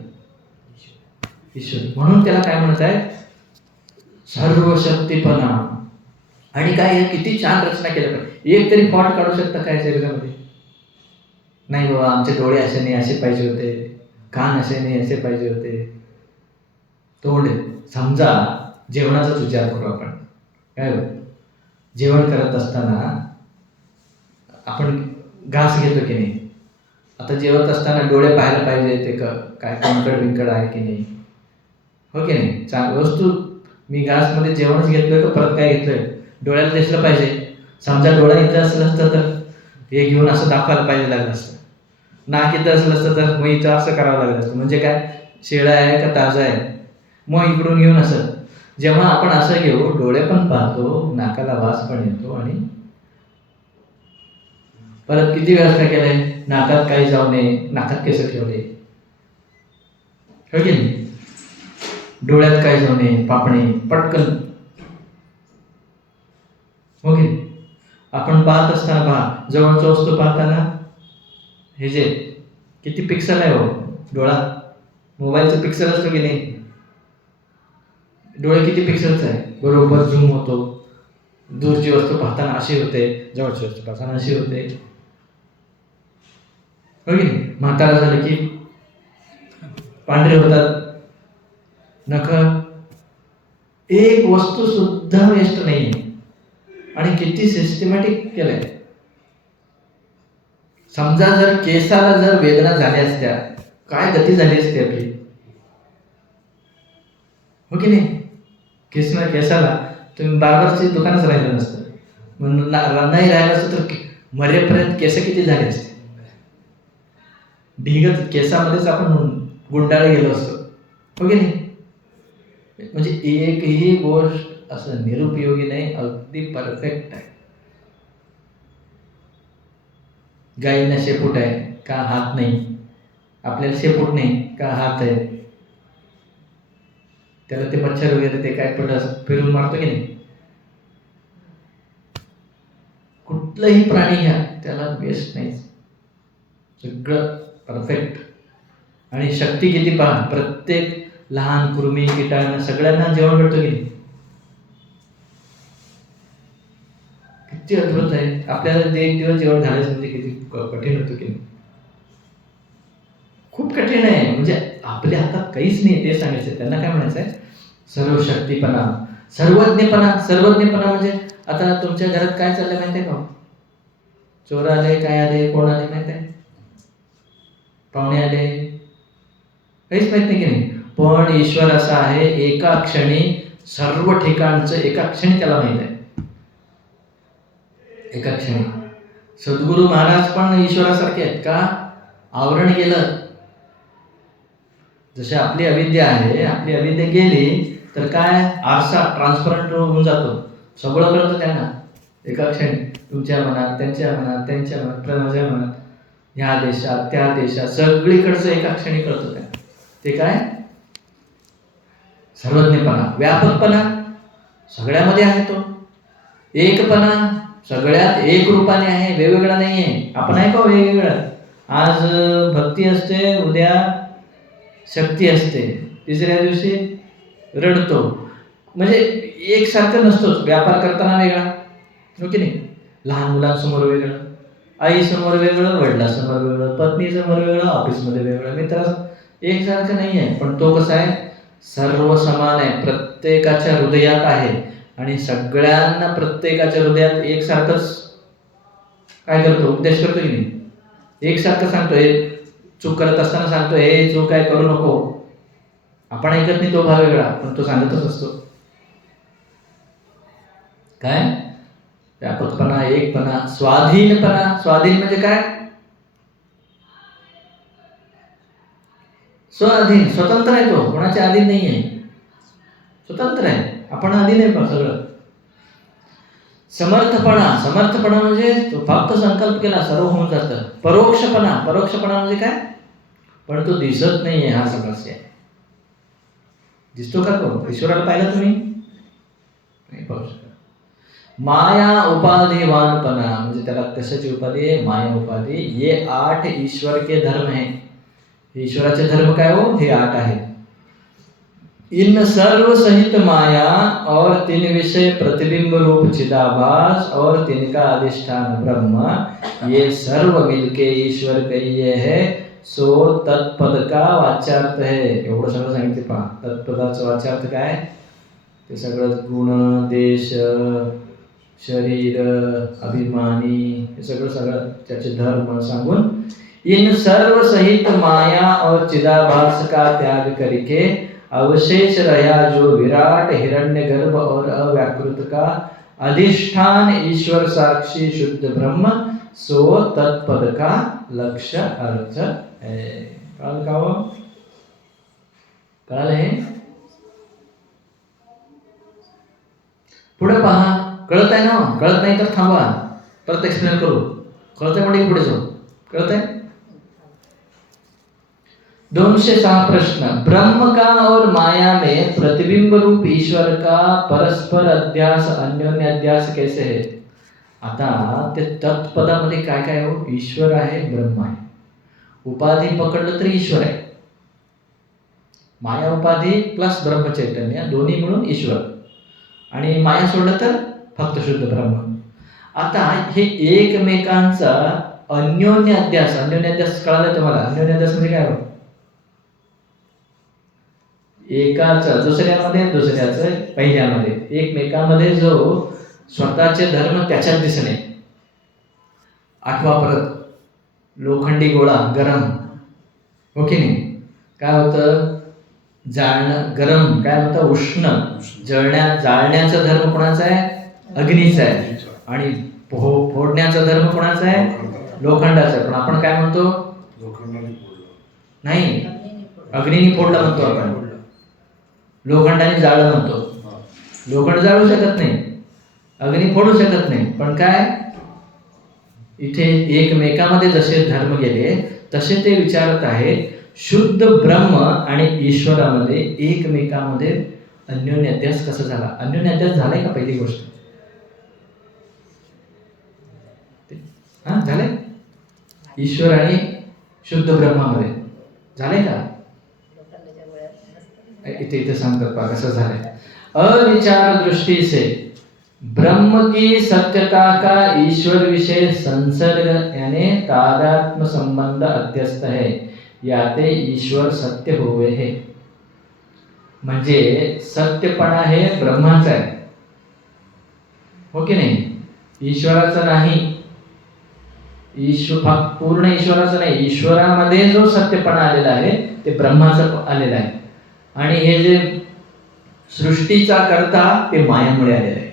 ईश्वर. म्हणून त्याला काय म्हणत आहे? सर्वशक्तीपणा. आणि काय, किती छान रचना केल्या पाहिजे. एक तरी फॉल्ट काढू शकता काय शरीरामध्ये? नाही बाबा, आमचे डोळे असे नाही, असे पाहिजे होते, कान असे नाही, असे पाहिजे होते, तोंड. समजा जेवणाचाच विचार करू आपण. काय जेवण करत असताना आपण घास घेतो की नाही? आता जेवत असताना डोळे पाहायला पाहिजे ते काय कंकड बिंकड आहे की नाही, हो की नाही? चांगली वस्तू, मी घासमध्ये जेवणच घेतोय का परत काय घेतोय, डोळ्याला दिसलं पाहिजे. समजा डोळा इथं असलं असतं तर हे घेऊन असं दाखवायला पाहिजे लागलं असतं. नाक इथं असलं असतं तर मग इथं असं करावं लागलं असतं. म्हणजे काय, शेळा आहे का ताजा आहे, मग इकडून घेऊन असं. जेव्हा आपण असं घेऊ, डोळे पण पाहतो, नाकाला वास पण येतो, आणि परत किती व्यवस्था केलंय, नाकात काही जाऊ नये, नाकात केस ठेवले, हो की नाही? डोळ्यात काय जाऊ नये, पापणे पटकन, हो की? आपण पाहत असताना पहा, जवळचा वस्तू पाहताना हे जे किती पिक्सल आहे हो डोळा, मोबाईलचं पिक्सल असतो की नाही? डोळे किती पिक्सलचं आहे, बरोबर झूम होतो. दूरची वस्तू पाहताना अशी होते, जवळची वस्तू पाहताना अशी होते, हो की नाही? म्हातारा झालं की पांढरे होतात नख. एक वस्तू सुद्धा वेस्ट नाही, आणि किती सिस्टमॅटिक केलंय. समजा जर केसाला जर वेदना झाल्या असत्या, काय गती झाली असते आपली, हो की नाही? केसाला तुम्ही बार्बरची दुकानच राहिलं नसतं, नाही राहिलं असतं तर मरेपर्यंत केस किती झाले असते, ढिगच केसामध्येच आपण गुंडाळले गेलो असतो, हो की नाही? म्हणजे एकही गोष्ट असं निरुपयोगी नाही, अगदी परफेक्ट आहे. गायींना शेपूट आहे का हात नाही, आपल्याला शेपूट नाही का हात आहे, त्याला ते मच्छर वगैरे ते काय पडलं फिरून मारतो की नाही. कुठलंही प्राणी घ्या त्याला बेस्ट नाही, सगळं परफेक्ट. आणि शक्ती किती पहा, प्रत्येक लहान कृमी कीटाणू सगळ्यांना जेवण भेटतो की नाही, किती अद्भुत आहे. आपल्याला ते एक दिवस जेवण घालायचं म्हणजे किती कठीण होतं की नाही, खूप कठीण आहे. म्हणजे आपल्या हातात काहीच नाही ते सांगायचं. त्यांना काय म्हणायचं आहे, सर्वशक्तीपणा, सर्वज्ञपणा. सर्वज्ञपणा म्हणजे आता तुमच्या घरात काय चाललंय माहिती आहे का, चोर आले, काय आले, कोण आले माहित आहे, पाहुणे आले, काहीच माहित नाही की नाही. पण ईश्वर असा आहे, एका क्षणी सर्व ठिकाणचं एका क्षणी त्याला माहित आहे, एका क्षणी. सद्गुरू महाराज पण ईश्वरासारखे आहेत का, आवरण गेलं. जशी आपली अविद्या आहे, आपली अविद्या गेली तर काय, आरसा ट्रान्सपरंट होऊन जातो, सगळं कळतं त्यांना एका क्षणी. तुमच्या मनात, त्यांच्या मनात, त्यांच्या मनात, माझ्या मनात, ह्या देशात त्या देशात सगळीकडचं एका क्षणी कळतं त्यांना. ते काय, सर्वज्ञपणा. व्यापकपणा सगळ्यामध्ये आहे तो. एकपणा सगळ्यात एक रूपाने आहे, वेगवेगळा नाही आहे. आपण आहे का वेगवेगळं, आज भक्ती असते, उद्या शक्ती असते, तिसऱ्या दिवशी रडतो. म्हणजे एकसारखं नसतोच. व्यापार करताना वेगळा, हो की नाही, लहान मुलांसमोर वेगळं, आईसमोर वेगळं, वडिलांसमोर वेगळं, पत्नीसमोर वेगळं, ऑफिसमध्ये वेगळं, मित्र एकसारखं नाही आहे. पण तो कसा आहे, सर्व समान आहे, प्रत्येकाच्या हृदयात आहे. आणि सगळ्यांना प्रत्येकाच्या हृदयात एकसारखंच काय करतो, उपदेश करतो की नाही, एकसारखं सांगतो. हे चूक करत असताना सांगतो, हे चूक काय करू नको. आपण ऐकत नाही, तो भाग वेगळा, पण तो सांगतच असतो. काय, व्यापकपणा, एकपणा, स्वाधीनपणा. स्वाधीन म्हणजे काय, स्वाधीन, स्वतंत्र आहे तो, कोणाच्या अधीन नाही आहे, स्वतंत्र आहे. आपण अधीन आहे पण सगळं. समर्थपणा. समर्थपणा म्हणजे तो फक्त संकल्प केला सर्व होऊन जातं. परोक्षपणा. परोक्षपणा म्हणजे काय, पण तो दिसत नाहीये, हा समस्या आहे. दिसतो का तो, ईश्वराला पाहिलं तुम्ही, नाही पाहू शकत. माया उपाधिवानपणा म्हणजे त्याला कशाची उपाधी आहे, माया उपाधी. ये 8 ईश्वर के धर्म है. ईश्वराचे धर्म काय हो, हे 8 आहे. इन सर्व सहित माया और 3 विषय प्रतिबिंब रूप चिदाभास और 3 का अधिष्ठान ब्रह्म, ये सर्व मिलके ईश्वर कहिए है, सो तत्पद का वाच्यार्थ है. एवढं सगळं सांगितलं पहा. तत्पदाचा वाच्यार्थ काय, ते सगळं गुण, देश, शरीर, अभिमानी, हे सगळं त्याचे धर्म सांगून, इन सर्व सहित माया और चिदाभास का त्याग करके अवशेष रहा जो विराट हिरण्यगर्भ और अव्याकृत का अधिष्ठान ईश्वर साक्षी शुद्ध ब्रह्म, सो तत्पद का लक्ष्य अर्थ है. कळलं का हो, कळलं हे. पुढे पहा, कळत आहे ना, कळत नाही तर थांबा, परत एक्सप्लेन करू. कळत आहे म्हणजे पुढे जाऊ. कळत आहे. 206 प्रश्न. ब्रह्म का और माया में प्रतिबिंब रूप ईश्वर का परस्पर अध्यास, अन्योन्य अध्यास कैसे है. आता ते तत्पदामध्ये काय काय हो, ईश्वर आहे, ब्रह्म आहे. उपाधी पकडलं तर ईश्वर आहे, माया उपाधी प्लस ब्रह्मचैतन्य दोन्ही मिळून ईश्वर, आणि माया सोडलं तर फक्त शुद्ध ब्रह्म. आता हे एकमेकांचा अन्योन्य अध्यास. अन्योन्य अध्यास कळालं तुम्हाला. अन्योन्य अध्यास म्हणजे काय हो, एकाचं दुसऱ्यामध्ये, दुसऱ्याचं पहिल्यामध्ये, एकमेकांमध्ये जो स्वतःचे धर्म त्याच्यात दिसणे. आठवा परत, लोखंडी गोळा गरम, हो की नाही, काय होतं, जाळणं, गरम काय होतं, उष्ण, जाळण्याचा धर्म कोणाचा आहे, अग्नीचा आहे. आणि फोडण्याचा धर्म कोणाचा आहे? लोखंडाचा. पण आपण काय म्हणतो? लोखंडाने फोडलं. नाही, अग्नीने फोडलं म्हणतो आपण, लोखंडाने जाळलं म्हणतो. हा. लोखंड जाळू शकत नाही, अग्नी फोडू शकत नाही. पण काय, इथे एकमेकामध्ये जसे धर्म गेले तसे ते विचारत आहेत, शुद्ध ब्रह्म आणि ईश्वरामध्ये एकमेकामध्ये अन्योन्याध्यास कसा झाला? अन्योन्याध्यास झालाय का? पहिली गोष्ट झालंय ईश्वर आणि शुद्ध ब्रह्मामध्ये झालंय का? इथे सांगतात पहा कसं झालंय. अविचार दृष्टि से ब्रह्म की सत्यता का ईश्वर विषय संसर्ग यानी तादात्म्य संबंध अध्यस्त है, याते ईश्वर सत्य होवे है. म्हणजे सत्यपणा हे ब्रह्माचा आहे, हो की नाही? ईश्वराचं नाही. पूर्ण ईश्वराचं नाही. ईश्वरामध्ये जो सत्यपणा आलेला आहे ते ब्रह्माचं आलेला आहे. आणि हे जे सृष्टीचा करता ते मायामुळे आलेलं आहे,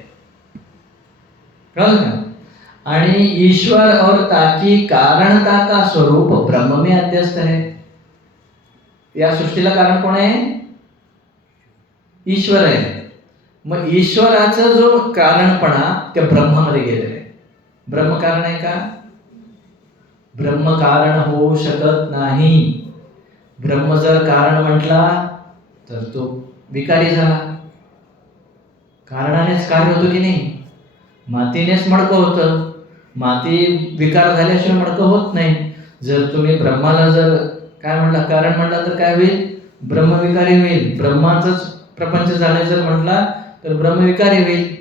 कळलं का? आणि ईश्वर और ताकि कारणता का स्वरूप ब्रह्म में अध्यस्त है. या सृष्टीला कारण कोण आहे? ईश्वर आहे. मग ईश्वराचा जो कारणपणा त्या ब्रह्मामध्ये गेलेला आहे. ब्रह्म कारण आहे का? ब्रह्म कारण होऊ शकत नाही. ब्रह्म जर कारण म्हटला तर तो विकारी झाला. कारणानेच कार्य होतो की नाही? मातीनेच मडकं होतं. माती विकार झाल्याशिवाय मडकं होत नाही. जर तुम्ही ब्रह्माला जर काय म्हणला, कारण म्हणला, तर काय होईल? ब्रह्म विकारी होईल. ब्रह्माचंच प्रपंच झाले जर म्हटला तर ब्रह्म विकारी होईल.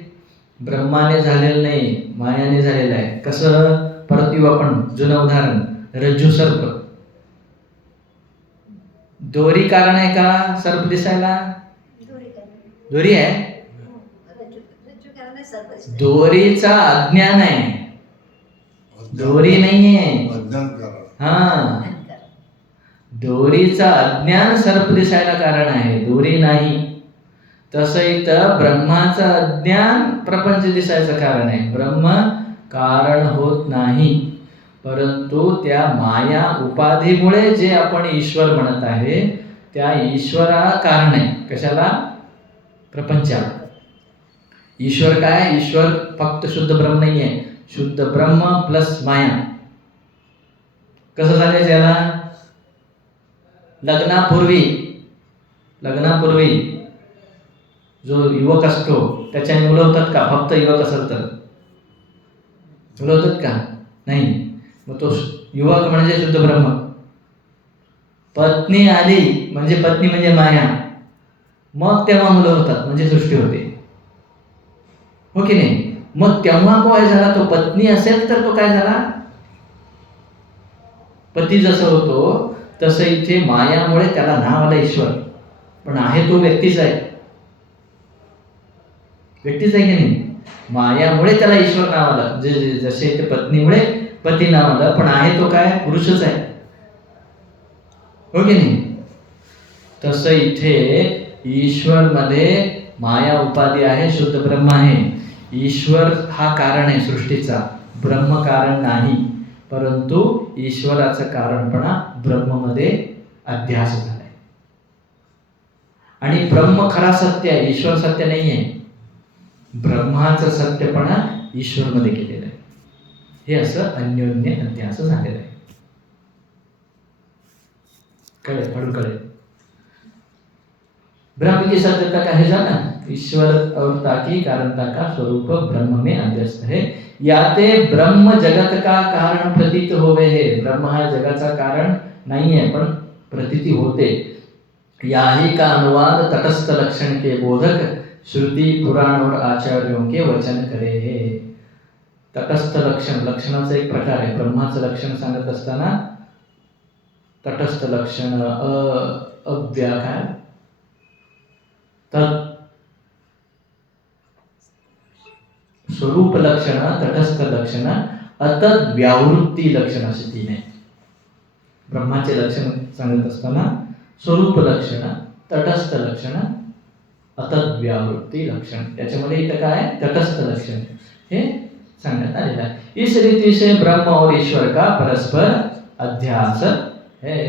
ब्रह्माने झालेलं नाही, मायाने झालेलं आहे. कसं? परत येऊ आपण, जुनं उदाहरण, रज्जू सर्प. दोरी कारण आहे का सर्प दिसायला? दोरी आहे. दोरीचा अज्ञान आहे, दोरी नाहीये. हा, दोरीचा अज्ञान सर्प दिसायला कारण आहे, दोरी नाही. तसं इथं ब्रह्माचं अज्ञान प्रपंच दिसायचं कारण आहे. ब्रह्म कारण होत नाही, परंतु त्या माया उपाधीमुळे जे आपण ईश्वर म्हणत आहे त्या ईश्वरा कारण आहे. कशाला? प्रपंचाला. ईश्वर काय? ईश्वर फक्त शुद्ध ब्रह्म नाही आहे, शुद्ध ब्रह्म प्लस माया. कसं झालं त्याला? लग्नापूर्वी जो युवक असतो त्याच्याने मुलं होतात का? फक्त युवक असेल तर मुलं होतात का? नाही. मग तो युवक म्हणजे शुद्ध ब्रह्म. पत्नी आली म्हणजे पत्नी म्हणजे माया, मग तेव्हा मुलं होतात, म्हणजे सृष्टी होते, हो की नाही? मग तेव्हा काय झाला? तो पत्नी असेल तर तो काय झाला? पती जसं होतो तसं इथे मायामुळे त्याला नाव आलं ईश्वर. पण आहे तो व्यक्तीच आहे, व्यक्तीच आहे की नाही? मायामुळे त्याला ईश्वर नाव आलं. जसे इथे पत्नीमुळे पती नाव आलं, पण आहे तो काय? पुरुषच आहे, हो की नाही? तसं इथे ईश्वर मध्ये माया उपाधी आहे, शुद्ध ब्रह्म आहे. ईश्वर हा कारण आहे सृष्टीचा, ब्रह्म कारण नाही. परंतु ईश्वराचं कारणपणा ब्रह्ममध्ये अध्यास झालाय. आणि ब्रह्म खरा सत्य आहे, ईश्वर सत्य नाही आहे. ब्रह्माचं सत्यपणा ईश्वरमध्ये केलेलं आहे. हे असं अन्योन्य अध्यास झालेलं आहे. कळेल, हळू कळेल. ब्रह्म की सत्यता का है जाना, ईश्वर और ताकि कारणता का स्वरूप ब्रह्म में अध्यस्त है. याते ब्रह्म जगत का कारण प्रतीत होवे है. ब्रह्म हा जगाचा कारण नाही आहे, पण प्रतीती होते. याही का अनुवाद तटस्थ लक्षण के बोधक श्रुति पुराण और आचार्यों के वचन करे है. तटस्थ लक्षण, लक्षणाचा एक प्रकार आहे. ब्रह्माचं लक्षण सांगत असताना तटस्थ लक्षण, अव्याकार, स्वरूप लक्षण, तटस्थ लक्षण, अतद व्यावृत्ती लक्षण असे तीन आहेत. ब्रह्माचे लक्षण सांगत असताना स्वरूप लक्षण, तटस्थ लक्षण, अतद व्यावृत्ती लक्षण. त्याच्यामध्ये इथं काय? तटस्थ लक्षण. हे सांगण्यात आलेला आहे। इस रीति से ब्रह्म और ईश्वर का परस्पर अध्यास है।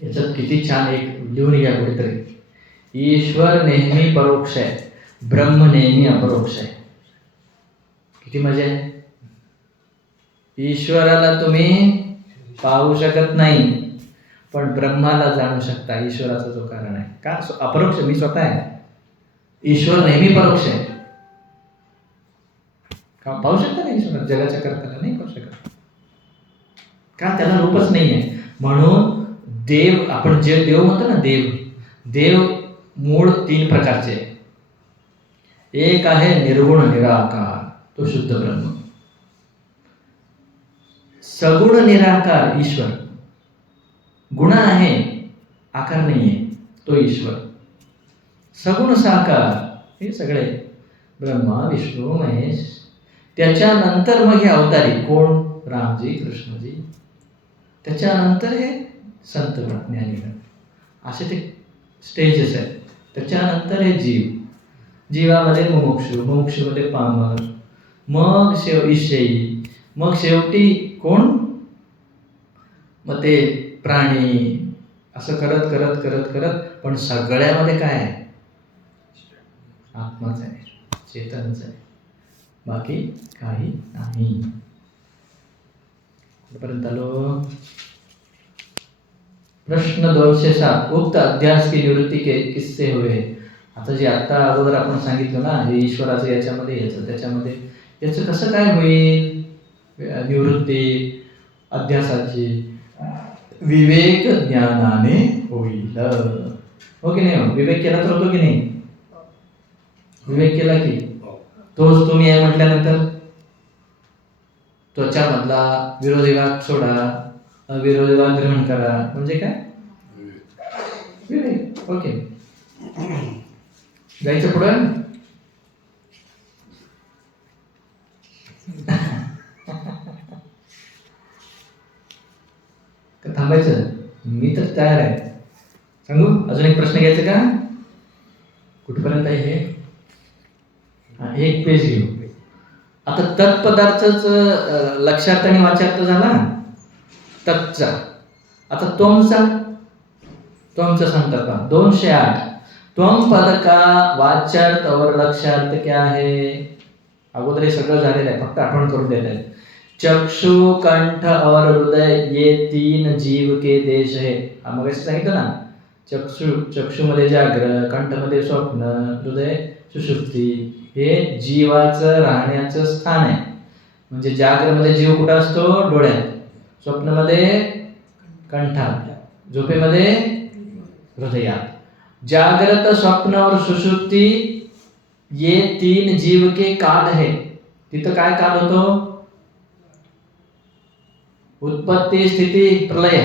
याच्यात किती छान एक लिहून घ्या कुठेतरी, ईश्वर नेहमी परोक्ष आहे, ब्रह्म नेहमी अपरोक्ष आहे। किती मजा आहे। ईश्वराला तुम्ही पाहू शकत नाही, पण ब्रह्माला जाणू शकता, ईश्वराचा जो कारण आहे का अपरोक्ष, मी स्वतः आहे, ईश्वर नेहमी परोक्ष आहे। का पाहू शकता नाही ईश्वर, जगाच्या कर्त्याला नाही पाहू शकत का, त्याला रूपच नाही आहे। म्हणून देव, आपण जे देव म्हणतो ना, देव मूळ 3 प्रकारचे आहे। एक आहे निर्गुण निराकार, तो शुद्ध ब्रह्म। सगुण निराकार ईश्वर, गुण आहे आकार नाहीये, तो ईश्वर। सगुण साकार हे सगळे ब्रह्मा विष्णू महेश। त्याच्यानंतर मग हे अवतारी कोण, रामजी कृष्णजी। त्याच्यानंतर हे संत ज्ञानीगण, असे ते स्टेजेस आहेत। त्याच्यानंतर हे जीवामध्ये मुमुक्षूमध्ये पामर, मग ईशई, मग शेवटी कोण, मग ते प्राणी, असं करत करत करत करत पण सगळ्यामध्ये काय आहे, आत्माच आहे, चेतनच आहे, बाकी काही नाही। पर्यंत आलो। प्रश्न 207, उक्त अध्यास की निवृत्ती किससे हुए। आता जे आता अगोदर आपण सांगितलं ना, हे ईश्वराचं याच्यामध्ये याचं त्याच्यामध्ये, याचं कसं काय होईल निवृत्ती अध्यासाची, विवेक ज्ञानाने होईल। हो की नाही, विवेक केला तर होतो की नाही, विवेक केला की तोच तुम्ही आहे म्हटल्यानंतर त्वचामधला विरोधी भाग सोडा, अविरोधी भाग ग्रहण करा, म्हणजे काय विवेक। ओके, जायचं पुढं। का थांबायचं, मी तर तयार आहे, सांगू अजून एक प्रश्न घ्यायचा का, कुठपर्यंत आहे हे, एक पेज घेऊ। आता तत्पदार्थच लक्षार्थ आणि वाच्यार्थ झाला तत्चा। आता त्वमचा सांगतात का 208, त्वम पद का वाच्यार्थ और लक्षार्थ क्या है। अगोदर हे सगळं झालेलं आहे, फक्त आठवण करून देत आहेत। चक्षु कंठ और हृदय ये 3 जीव के देश है। मग असं सांगितलं ना, चक्षुमध्ये जाग्रत, कंठमध्ये स्वप्न, हृदय सुषुप्ती, हे जीवाचं राहण्याचं स्थान आहे। म्हणजे जागृतमध्ये जीव कुठं असतो, डोळ्यात, स्वप्नामध्ये कंठात, झोपेमध्ये हृदयात। जागृत, स्वप्न और सुषुप्ती ये 3 जीव के काल है। तिथं काय काल होतो, उत्पत्ती स्थिती प्रलय,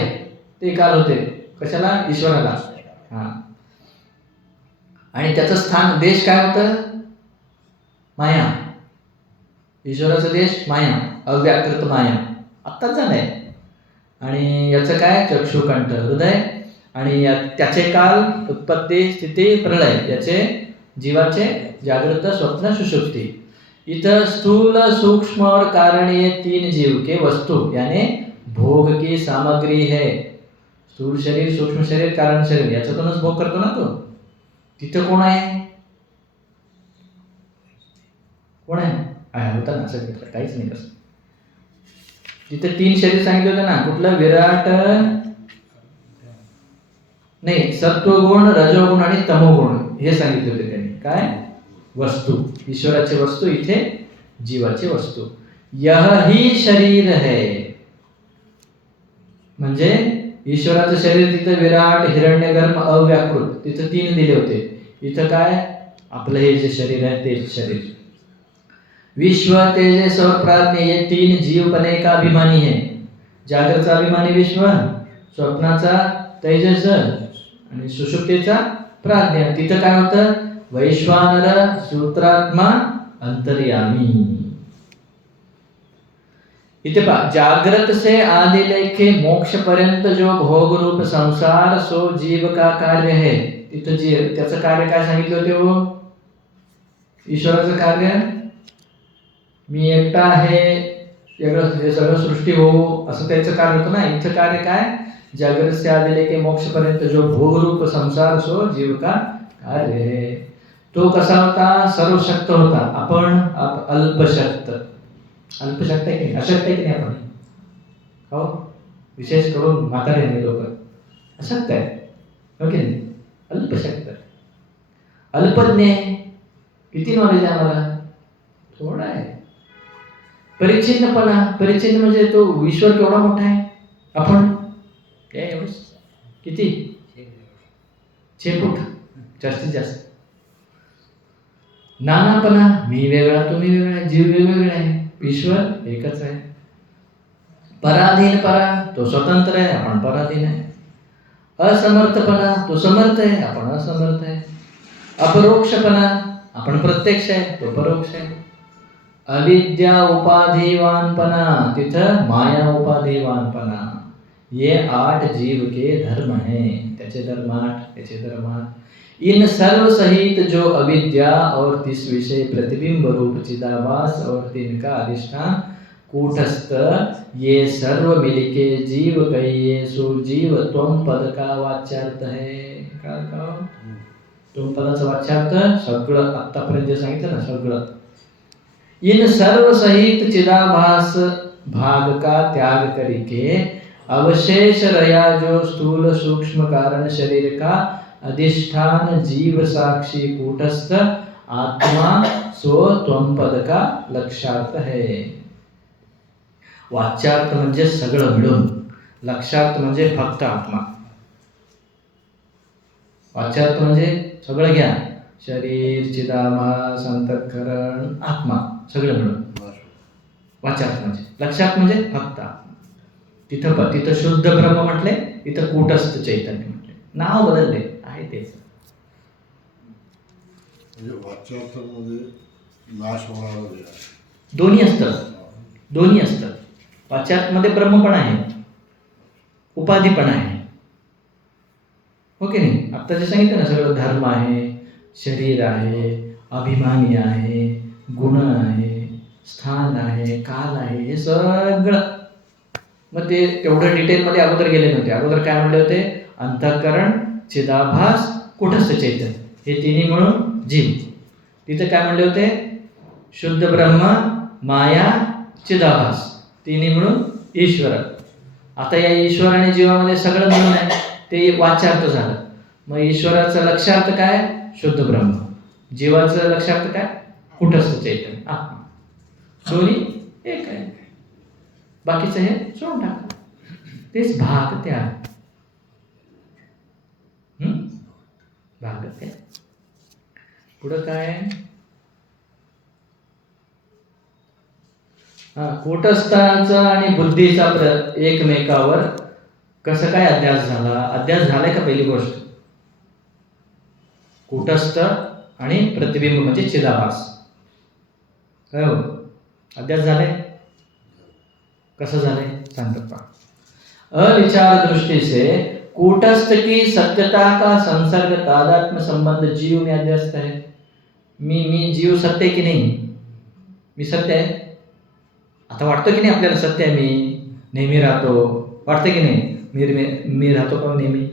ते काल होते कशाला, ईश्वराला। आणि त्याचं स्थान, देश काय होतं, माया। ईश्वराचा देश माया, अव्याकृत माया, आत्ताच झालंय। आणि याचं काय, चक्षुकंठ हृदय, आणि त्याचे काल उत्पत्ती स्थिती प्रलय, याचे जीवाचे जागृत स्वप्न सुषुप्ती। इथं स्थूल सूक्ष्म और कारण ये 3 जीव के वस्तु यानी भोग की सामग्री है। स्थूल शरीर, सूक्ष्म शरीर, कारण शरीर, याच्यातूनच भोग करतो ना तो। तिथं कोण आहे, कोण आहे होता ना, सगळं काहीच नाही कसं। तिथे 3 शरीर सांगितले होते ना, कुठलं, विराट नाही, सत्वगुण, रजोगुण आणि तमोगुण, हे सांगितले होते त्यांनी। काय वस्तू, ईश्वराची वस्तू, इथे जीवाची वस्तू। यह ही शरीर है, म्हणजे ईश्वराचं शरीर तिथं विराट, हिरण्यगर्भ, अव्याकृत, तिथं 3 दिले होते। इथं काय, आपलं हे जे शरीर आहे तेच शरीर। विश्व, तेजस और प्राज्ञ ये 3 जीवपणे का अभिमानी है। जागृतचा अभिमानी विश्व, स्वप्नाचा तेजस आणि सुषुप्तीचा प्राज्ञ। तिथं काय होतं, वैश्वानर, सूत्रात्मा, अंतर्यामी। इथे पहा, जागृत से आदि लेखे मोक्ष पर्यंत जो भोग रूप संसार सो जीव का कार्य है। तिथं जीव, त्याचं कार्य काय सांगितलं होते, हो ईश्वराचं कार्य मी एकटा आहे, हे सगळं सृष्टी होऊ असं त्याचं कार्य होतं ना. इथं कार्य काय? जागृत से आदिले के मोक्ष पर्यंत जो भोगरूप संसार सो जीव का कार्य है. तो कसा होता? सर्वशक्त होता. आपण अल्पशक्त. अल्पशक्त आहे की नाही? अशक्त आहे की नाही आपण? हो, विशेष करून म्हातारे लोक अशक्त आहे, हो की नाही? अल्पशक्त, अल्पज्ञ आहे. किती नॉलेज आहे आम्हाला? थोडं आहे. परिच्छिन्नपणा. परिच्छिन्न म्हणजे तो ईश्वर केवढा मोठा आहे, आपण किती 6 फूट जास्तीत जास्त. नानापणा. मी वेगळा, तुम्ही वेगळा, जीव वेगवेगळे आहे, ईश्वर एकच आहे. पराधीनपणा. तो स्वतंत्र आहे, आपण पराधीन आहे. असमर्थपणा. तो समर्थ आहे, आपण असमर्थ आहे. अपरोक्षपणा. आपण प्रत्यक्ष आहे, तो परोक्ष आहे. अविद्या उपाधिवानपणा. तिथं माया उपाधिवानपणा. ये 8 जीव के धर्म हैं. त्याचे धर्म 8, त्याचे धर्म 8. इन सर्व सहित जो अविद्या और तिस विषय प्रतिबिंब रूप चिदाभास और तिनका अधिष्ठान कूटस्थ, ये सर्व मिलके जीव कहिए. सो जीव त्वम पद का वाच्यार्थ है. का त्वम पदाचा वाच्यार्थ सगळं आतापर्यंत जे सांगितलं ना, सगळं. इन सर्व सहित चिदाभास भाग का त्याग करके अवशेष रया जो स्थूल सूक्ष्म कारण शरीर का अधिष्ठान जीव साक्षी कूटस्थ आत्मा सो त्वम पद का लक्षार्थ है. वाच्यार्थ म्हणजे सगळं मिळून, लक्षार्थ म्हणजे फक्त आत्मा. वाच्यार्थ म्हणजे सगळं घ्या, शरीर, चिदाभास, अंतःकरण, आत्मा सगळं मिळून वाच्यार्थ म्हणजे. लक्षार्थ म्हणजे फक्त आत्मा. तिथं शुद्ध ब्रह्म म्हटले, इथं कूटस्थ चैतन्य म्हटले. नाव बदलले, आहे तेच. म्हणजे वाच्यार्थामध्ये नाश होणारा वेळ आहे. दोन्ही असतं. वाच्यार्थमध्ये ब्रह्म पण आहे, उपाधी पण आहे, हो की नाही? आता जे सांगितलं ना, सगळं धर्म आहे, शरीर आहे, अभिमानी आहे, गुण आहे, स्थान आहे, काल आहे, हे सगळं. मग ते एवढं डिटेलमध्ये अगोदर गेले नव्हते. अगोदर काय म्हणले होते? अंतःकरण, चिदाभास, कूटस्थ चैतन्य, हे तिन्ही मिळून जीव. तिथं काय म्हणले होते? शुद्ध ब्रह्म, माया, चिदाभास, तिन्ही मिळून ईश्वर. आता या ईश्वर आणि जीवामध्ये सगळं मिळून आहे, ते वाच्यार्थ झालं. मग ईश्वराचं लक्षार्थ काय? शुद्ध ब्रह्म. जीवाचं लक्षार्थ काय? कूटस्थ चैतन्य, आत्मा. दोन्ही एक आहे. बाकीचं हे सोडून टाका. तेच भाग त्याग. भाग त्याग. पुढं काय? कूटस्थाचा आणि बुद्धीचा एकमेकावर कसं काय अध्यास झाला? अध्यास झालाय का? पहिली गोष्ट, कूटस्थ आणि प्रतिबिंब म्हणजे चिदाभास, हो, अध्यास झालाय. कसं झालंय सांगतात पहा. अविचार दृष्टि से कूटस्थ की सत्यता का संसर्ग तादात्म्य संबंध जीव में अध्यस्त है. मी जीव सत्य आहे की नाही? मी सत्य आहे. आता वाटतं की नाही आपल्याला सत्य आहे, मी नेहमी राहतो, वाटतं की नाही? मी राहतो का नेहमी?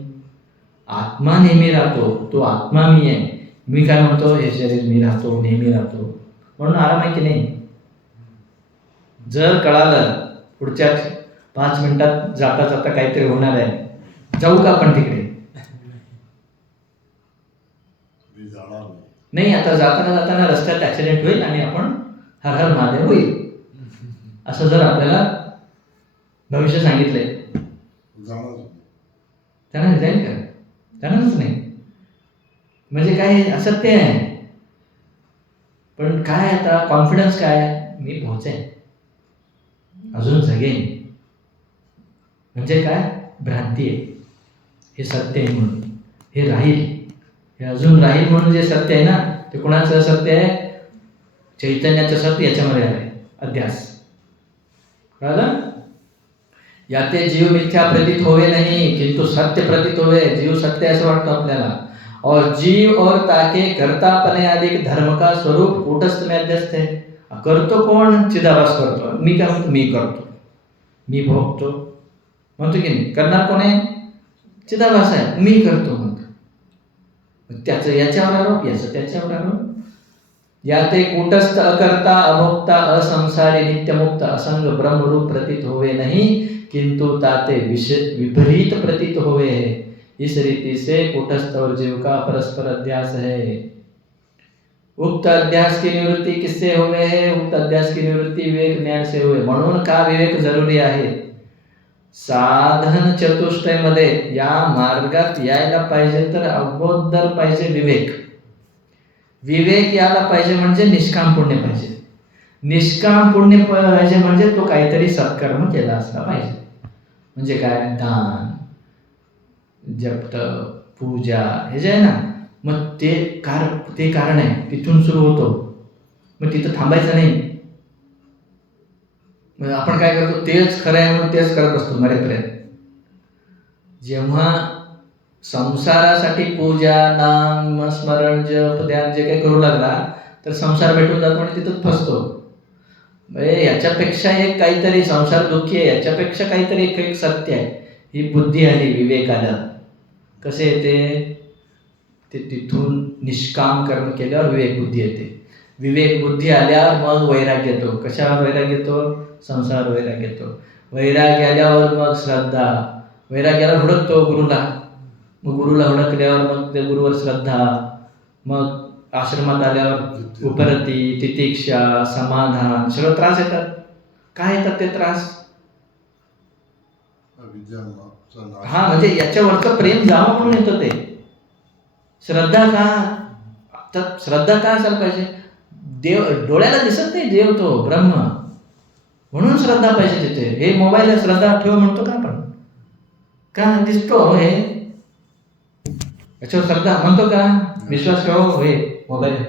आत्मा नेहमी राहतो, तो आत्मा मी आहे. मी काय म्हणतो? हे शरीर मी राहतो, नेहमी राहतो, म्हणून आराम आहे की नाही? जर कळालं पुढच्या 5 मिनिटात जाता जाता काहीतरी होणार आहे, जाऊ का आपण तिकडे? नाही, आता जाताना रस्त्यात ऍक्सिडेंट होईल आणि आपण हर हर महादेव होईल, असं जर आपल्याला भविष्य सांगितलंय, त्यांना जाईल का? जाणारच नाही. म्हणजे काय? असत्य आहे. पण काय आता कॉन्फिडन्स काय? मी पोहोचेन, अजून जगेन. म्हणजे काय? भ्रांती आहे. हे सत्य आहे म्हणून हे राहील, हे अजून राहील म्हणून जे सत्य आहे ना, ते कोणाचं सत्य आहे? चैतन्याचं सत्य याच्यामध्ये आहे, अध्यास. कळलं? याते जीव मिथ्या प्रतीत होवे नाही, किंतु सत्य प्रतीत होवे. जीव सत्य असं वाटतं आपल्याला. और जीव और ताके कर्तापणे अधिक धर्म का स्वरूप कूटस्थ में अध्यस्त है. करतो कोण? चिदाभास करतो. मी काय म्हणतो? मी करतो, मी भोगतो म्हणतो की नाही. करणार कोण आहे? चिदाभास आहे. मी करतो म्हणतो. त्याचं याच्यावर आरोप, याचं त्याच्यावर आरोप. या ते कूटस्थ अकर्ता अभोक्ता असंसारी नित्यमुक्त असंग ब्रह्मरूप प्रतीत होवे नहीं, किंतु ताते विपरीत प्रतीत होवे है. इस रीति से कूटस्थ और जीव का परस्पर अध्यास है. उक्त अध्यास की निवृत्ती किससे हुए है? उक्त अध्यास की निवृत्ती विवेक ज्ञान से हुए. म्हणून का विवेक जरुरी आहे? साधन चतुष्टयमध्ये या मार्गात यायला पाहिजे तर अगोदर पाहिजे विवेक. विवेक यायला पाहिजे म्हणजे निष्काम पुण्य पाहिजे. निष्काम पुण्य पाहिजे म्हणजे तो काहीतरी सत्कर्म केला असला पाहिजे. म्हणजे काय? दान, जप, पूजा, हे जे आहे ना, मग ते कारण आहे. तिथून सुरू होतो. मग तिथं थांबायचं नाही. मग आपण काय करतो? तेच खरं आहे म्हणून तेच करत असतो मरेपर्यंत. जेव्हा संसारासाठी पूजा, नाम, स्मरण, जप, ध्यान जे काही करू लागला तर संसार भेटून जातो आणि तिथंच फसतो. याच्यापेक्षा एक काहीतरी संसार दुःखी आहे, याच्यापेक्षा काहीतरी एक सत्य आहे. ही बुद्धी आली, विवेक आला. कसे येते? ते तिथून निष्काम कर्म केल्यावर विवेक बुद्धी येते. विवेक बुद्धी आल्यावर मग वैराग्य येतो. कशावर वैराग्य येतो? संसार वैराग्य येतो. वैराग्य आल्यावर मग श्रद्धा. वैराग्याला हुडकतो गुरुला. मग गुरुला हुडकल्यावर मग त्या गुरुवर श्रद्धा. मग आश्रमात आल्यावर उपरती, तितिक्षा, समाधान, सगळं त्रास येतात. काय येतात ते त्रास? हा, म्हणजे याच्यावरचं प्रेम जावं म्हणून येतं ते. श्रद्धा का? तर श्रद्धा का असायला पाहिजे? देव डोळ्याला दिसत नाही, देव तो ब्रह्म, म्हणून श्रद्धा पाहिजे तिथे. हे मोबाईलला श्रद्धा ठेव म्हणतो का आपण? का दिसतो हे याच्यावर श्रद्धा म्हणतो का? विश्वास ठेव हे मोबाईल.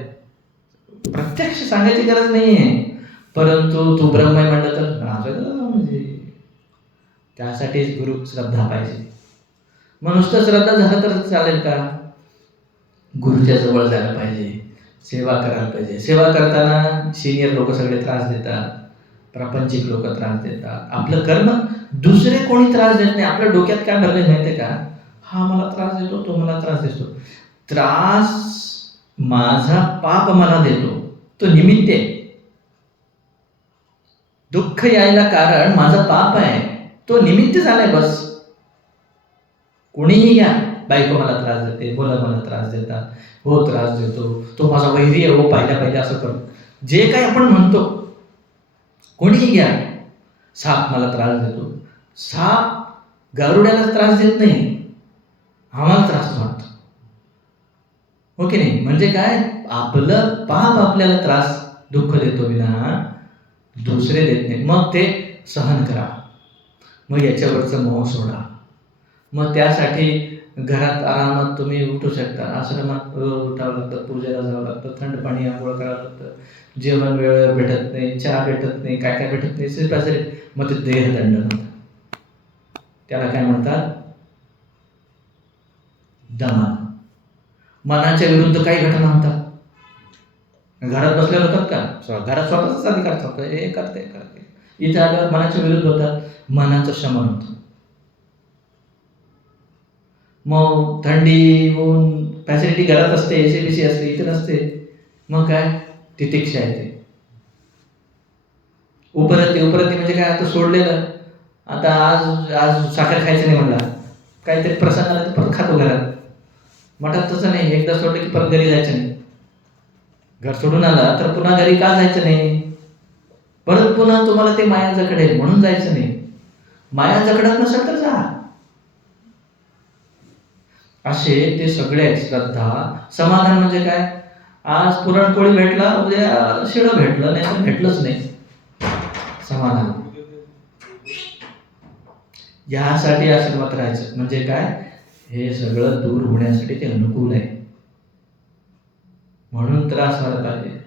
प्रत्यक्ष सांगायची गरज नाहीये, परंतु तू ब्रह्म आहे म्हणलं तर म्हणजे त्यासाठीच गुरु श्रद्धा पाहिजे. मग नुसतं श्रद्धा झालं तर चालेल का? गुरुच्या जवळ जायला पाहिजे, सेवा करायला पाहिजे. सेवा करताना सिनियर लोक सगळे त्रास देतात, प्रापंचिक लोक त्रास देतात. आपलं कर्म दुसरे कोणी त्रास देत नाही. आपल्या डोक्यात काय भरले माहिती का? हा मला त्रास देतो, तो मला त्रास देतो. त्रास माझा पाप मला देतो, तो निमित्त आहे. दुःख यायला कारण माझं पाप आहे, तो निमित्त झालाय बस. कोणीही घ्या, बायको मला त्रास देते, मुलं मला त्रास देतात, हो त्रास देतो, तो माझा वैरी आहे, हो पाहिल्या असं करतो, जे काही आपण म्हणतो. कोणीही घ्या, साप मला त्रास देतो. साप गारुड्याला त्रास देत नाही, आम्हाला त्रास वाटतो. हो की नाही? म्हणजे काय? आपलं पाप आपल्याला त्रास, दुःख देतो विना दुसरे देत नाही. मग ते सहन करा. मग याच्यावरचं मोह सोडा. मग त्यासाठी घरात आरामात तुम्ही उठू शकता. आश्रमात उठावं लागतं, पूजेला जावं लागतं, थंड पाणी आंघोळ करावं लागतं, जेवण वेळेवर भेटत नाही, चहा भेटत नाही, काय भेटत नाही. मग ते देहदंड होतं. त्याला काय म्हणतात? दमन. मनाच्या विरुद्ध काही घटना होतात. घरात बसलेले होतात का? घरात स्वतःच अधिकार चालतो, हे करते. इथे आल्यावर मनाच्या विरुद्ध होतात, मनाचं शमन होतं. मग थंडी, ऊन, फॅसिलिटी घरात असते, एसी असते, इथे नसते. मग काय? तितिक्षा येते. उपरती म्हणजे काय? आता सोडलेलं. आता आज साखर खायचं नाही म्हणला, काहीतरी प्रसंग आला तर परत खातो घरात. मठात तसं नाही, एकदा सोडलं की परत घरी जायचं नाही. घर सोडून आला तर पुन्हा घरी का जायचं नाही? परत पुन्हा तुम्हाला ते माया जखडेल म्हणून जायचं नाही. माया जखडत नसेल तर जा. असे ते सगळे श्रद्धा. समाधान म्हणजे काय? आज पुरणपोळी भेटला, उद्या शिळं भेटलं, नाही तर भेटलंच नाही. समाधान. यासाठी आश्रमात राहायचं म्हणजे काय? हे सगळं दूर होण्यासाठी ते अनुकूल आहे. म्हणून त्रास व्हायला पाहिजे.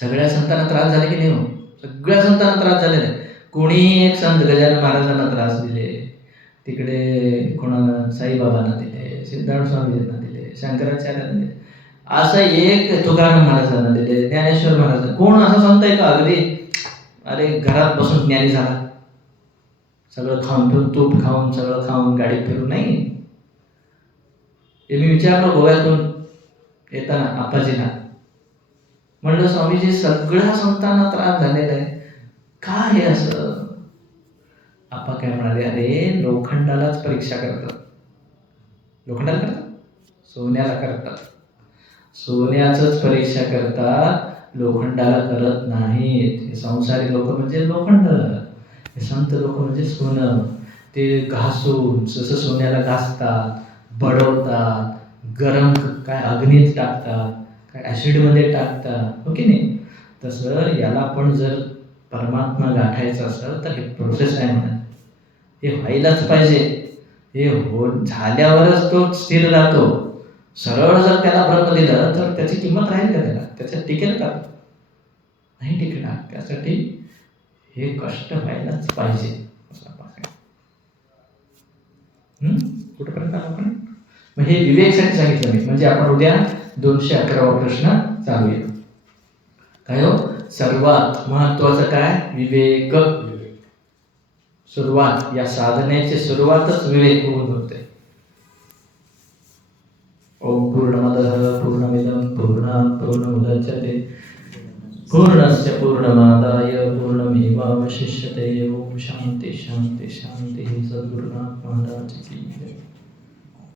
सगळ्या संतांना त्रास झाले की नाही? हो, सगळ्या संतांना त्रास झालेला आहे. कोणी एक संत गजानन महाराजांना त्रास दिले, तिकडे कोणाला साईबाबांना दिले, सिद्धार्थ स्वामींना दिले, शंकराचार्यांना दिले. असं एक तुकाराम महाराजांना दिले, ज्ञानेश्वर महाराजांना. कोण असा संत आहे का अगदी अरे घरात बसून ज्ञानी झाला, सगळं खाऊन पिऊन, तूप खाऊन, सगळं खाऊन, गाडीत फिरून? नाही. हे मी विचारलं गोव्यातून येताना आप्पाजींना, म्हणलं स्वामीजी सगळ्या संतांना त्रास झालेला आहे, का हे असं? आप्पा काय म्हणाले, अरे लोखंडालाच परीक्षा करतात. लोखंडाला करतात, सोन्याला करतात. सोन्याचंच परीक्षा करतात, लोखंडाला करत नाहीत. हे संसारी लोक म्हणजे लोखंड, हे संत लोक म्हणजे सोनं. ते घासून जसं सोन्याला घासतात, बडवतात, गरम काय अग्नीत टाकतात, काय ॲसिडमध्ये टाकतात, हो की नाही? तसं याला पण जर परमात्मा गाठायचं असेल तर हे प्रोसेस आहे म्हणा, हे व्हायलाच पाहिजे. हे झाल्यावरच तो स्थिर राहतो. सरळ जर त्याला ब्रह्म दिलं तर त्याची किंमत राहील का? त्याच्यात टिकेल का? नाही टिकणार. त्यासाठी हे कष्ट व्हायलाच पाहिजे. कुठपर्यंत आलो आपण? मग हे विवेकसाठी सांगितलं मी. म्हणजे आपण उद्या 211वा प्रश्न चालूया. काय हो? सर्वात महत्वाचं काय? विवेक. सुरुवात, या साधनेची सुरुवातच विवेक होऊन होते. ओम पूर्णमदः पूर्णमिदं पूर्णात् पूर्णमुदच्यते पूर्णस्य पूर्णमादाय पूर्णमेवावशिष्यते. ओम शांती शांती शांती. सद्गुरुनाथ महाराज की जय.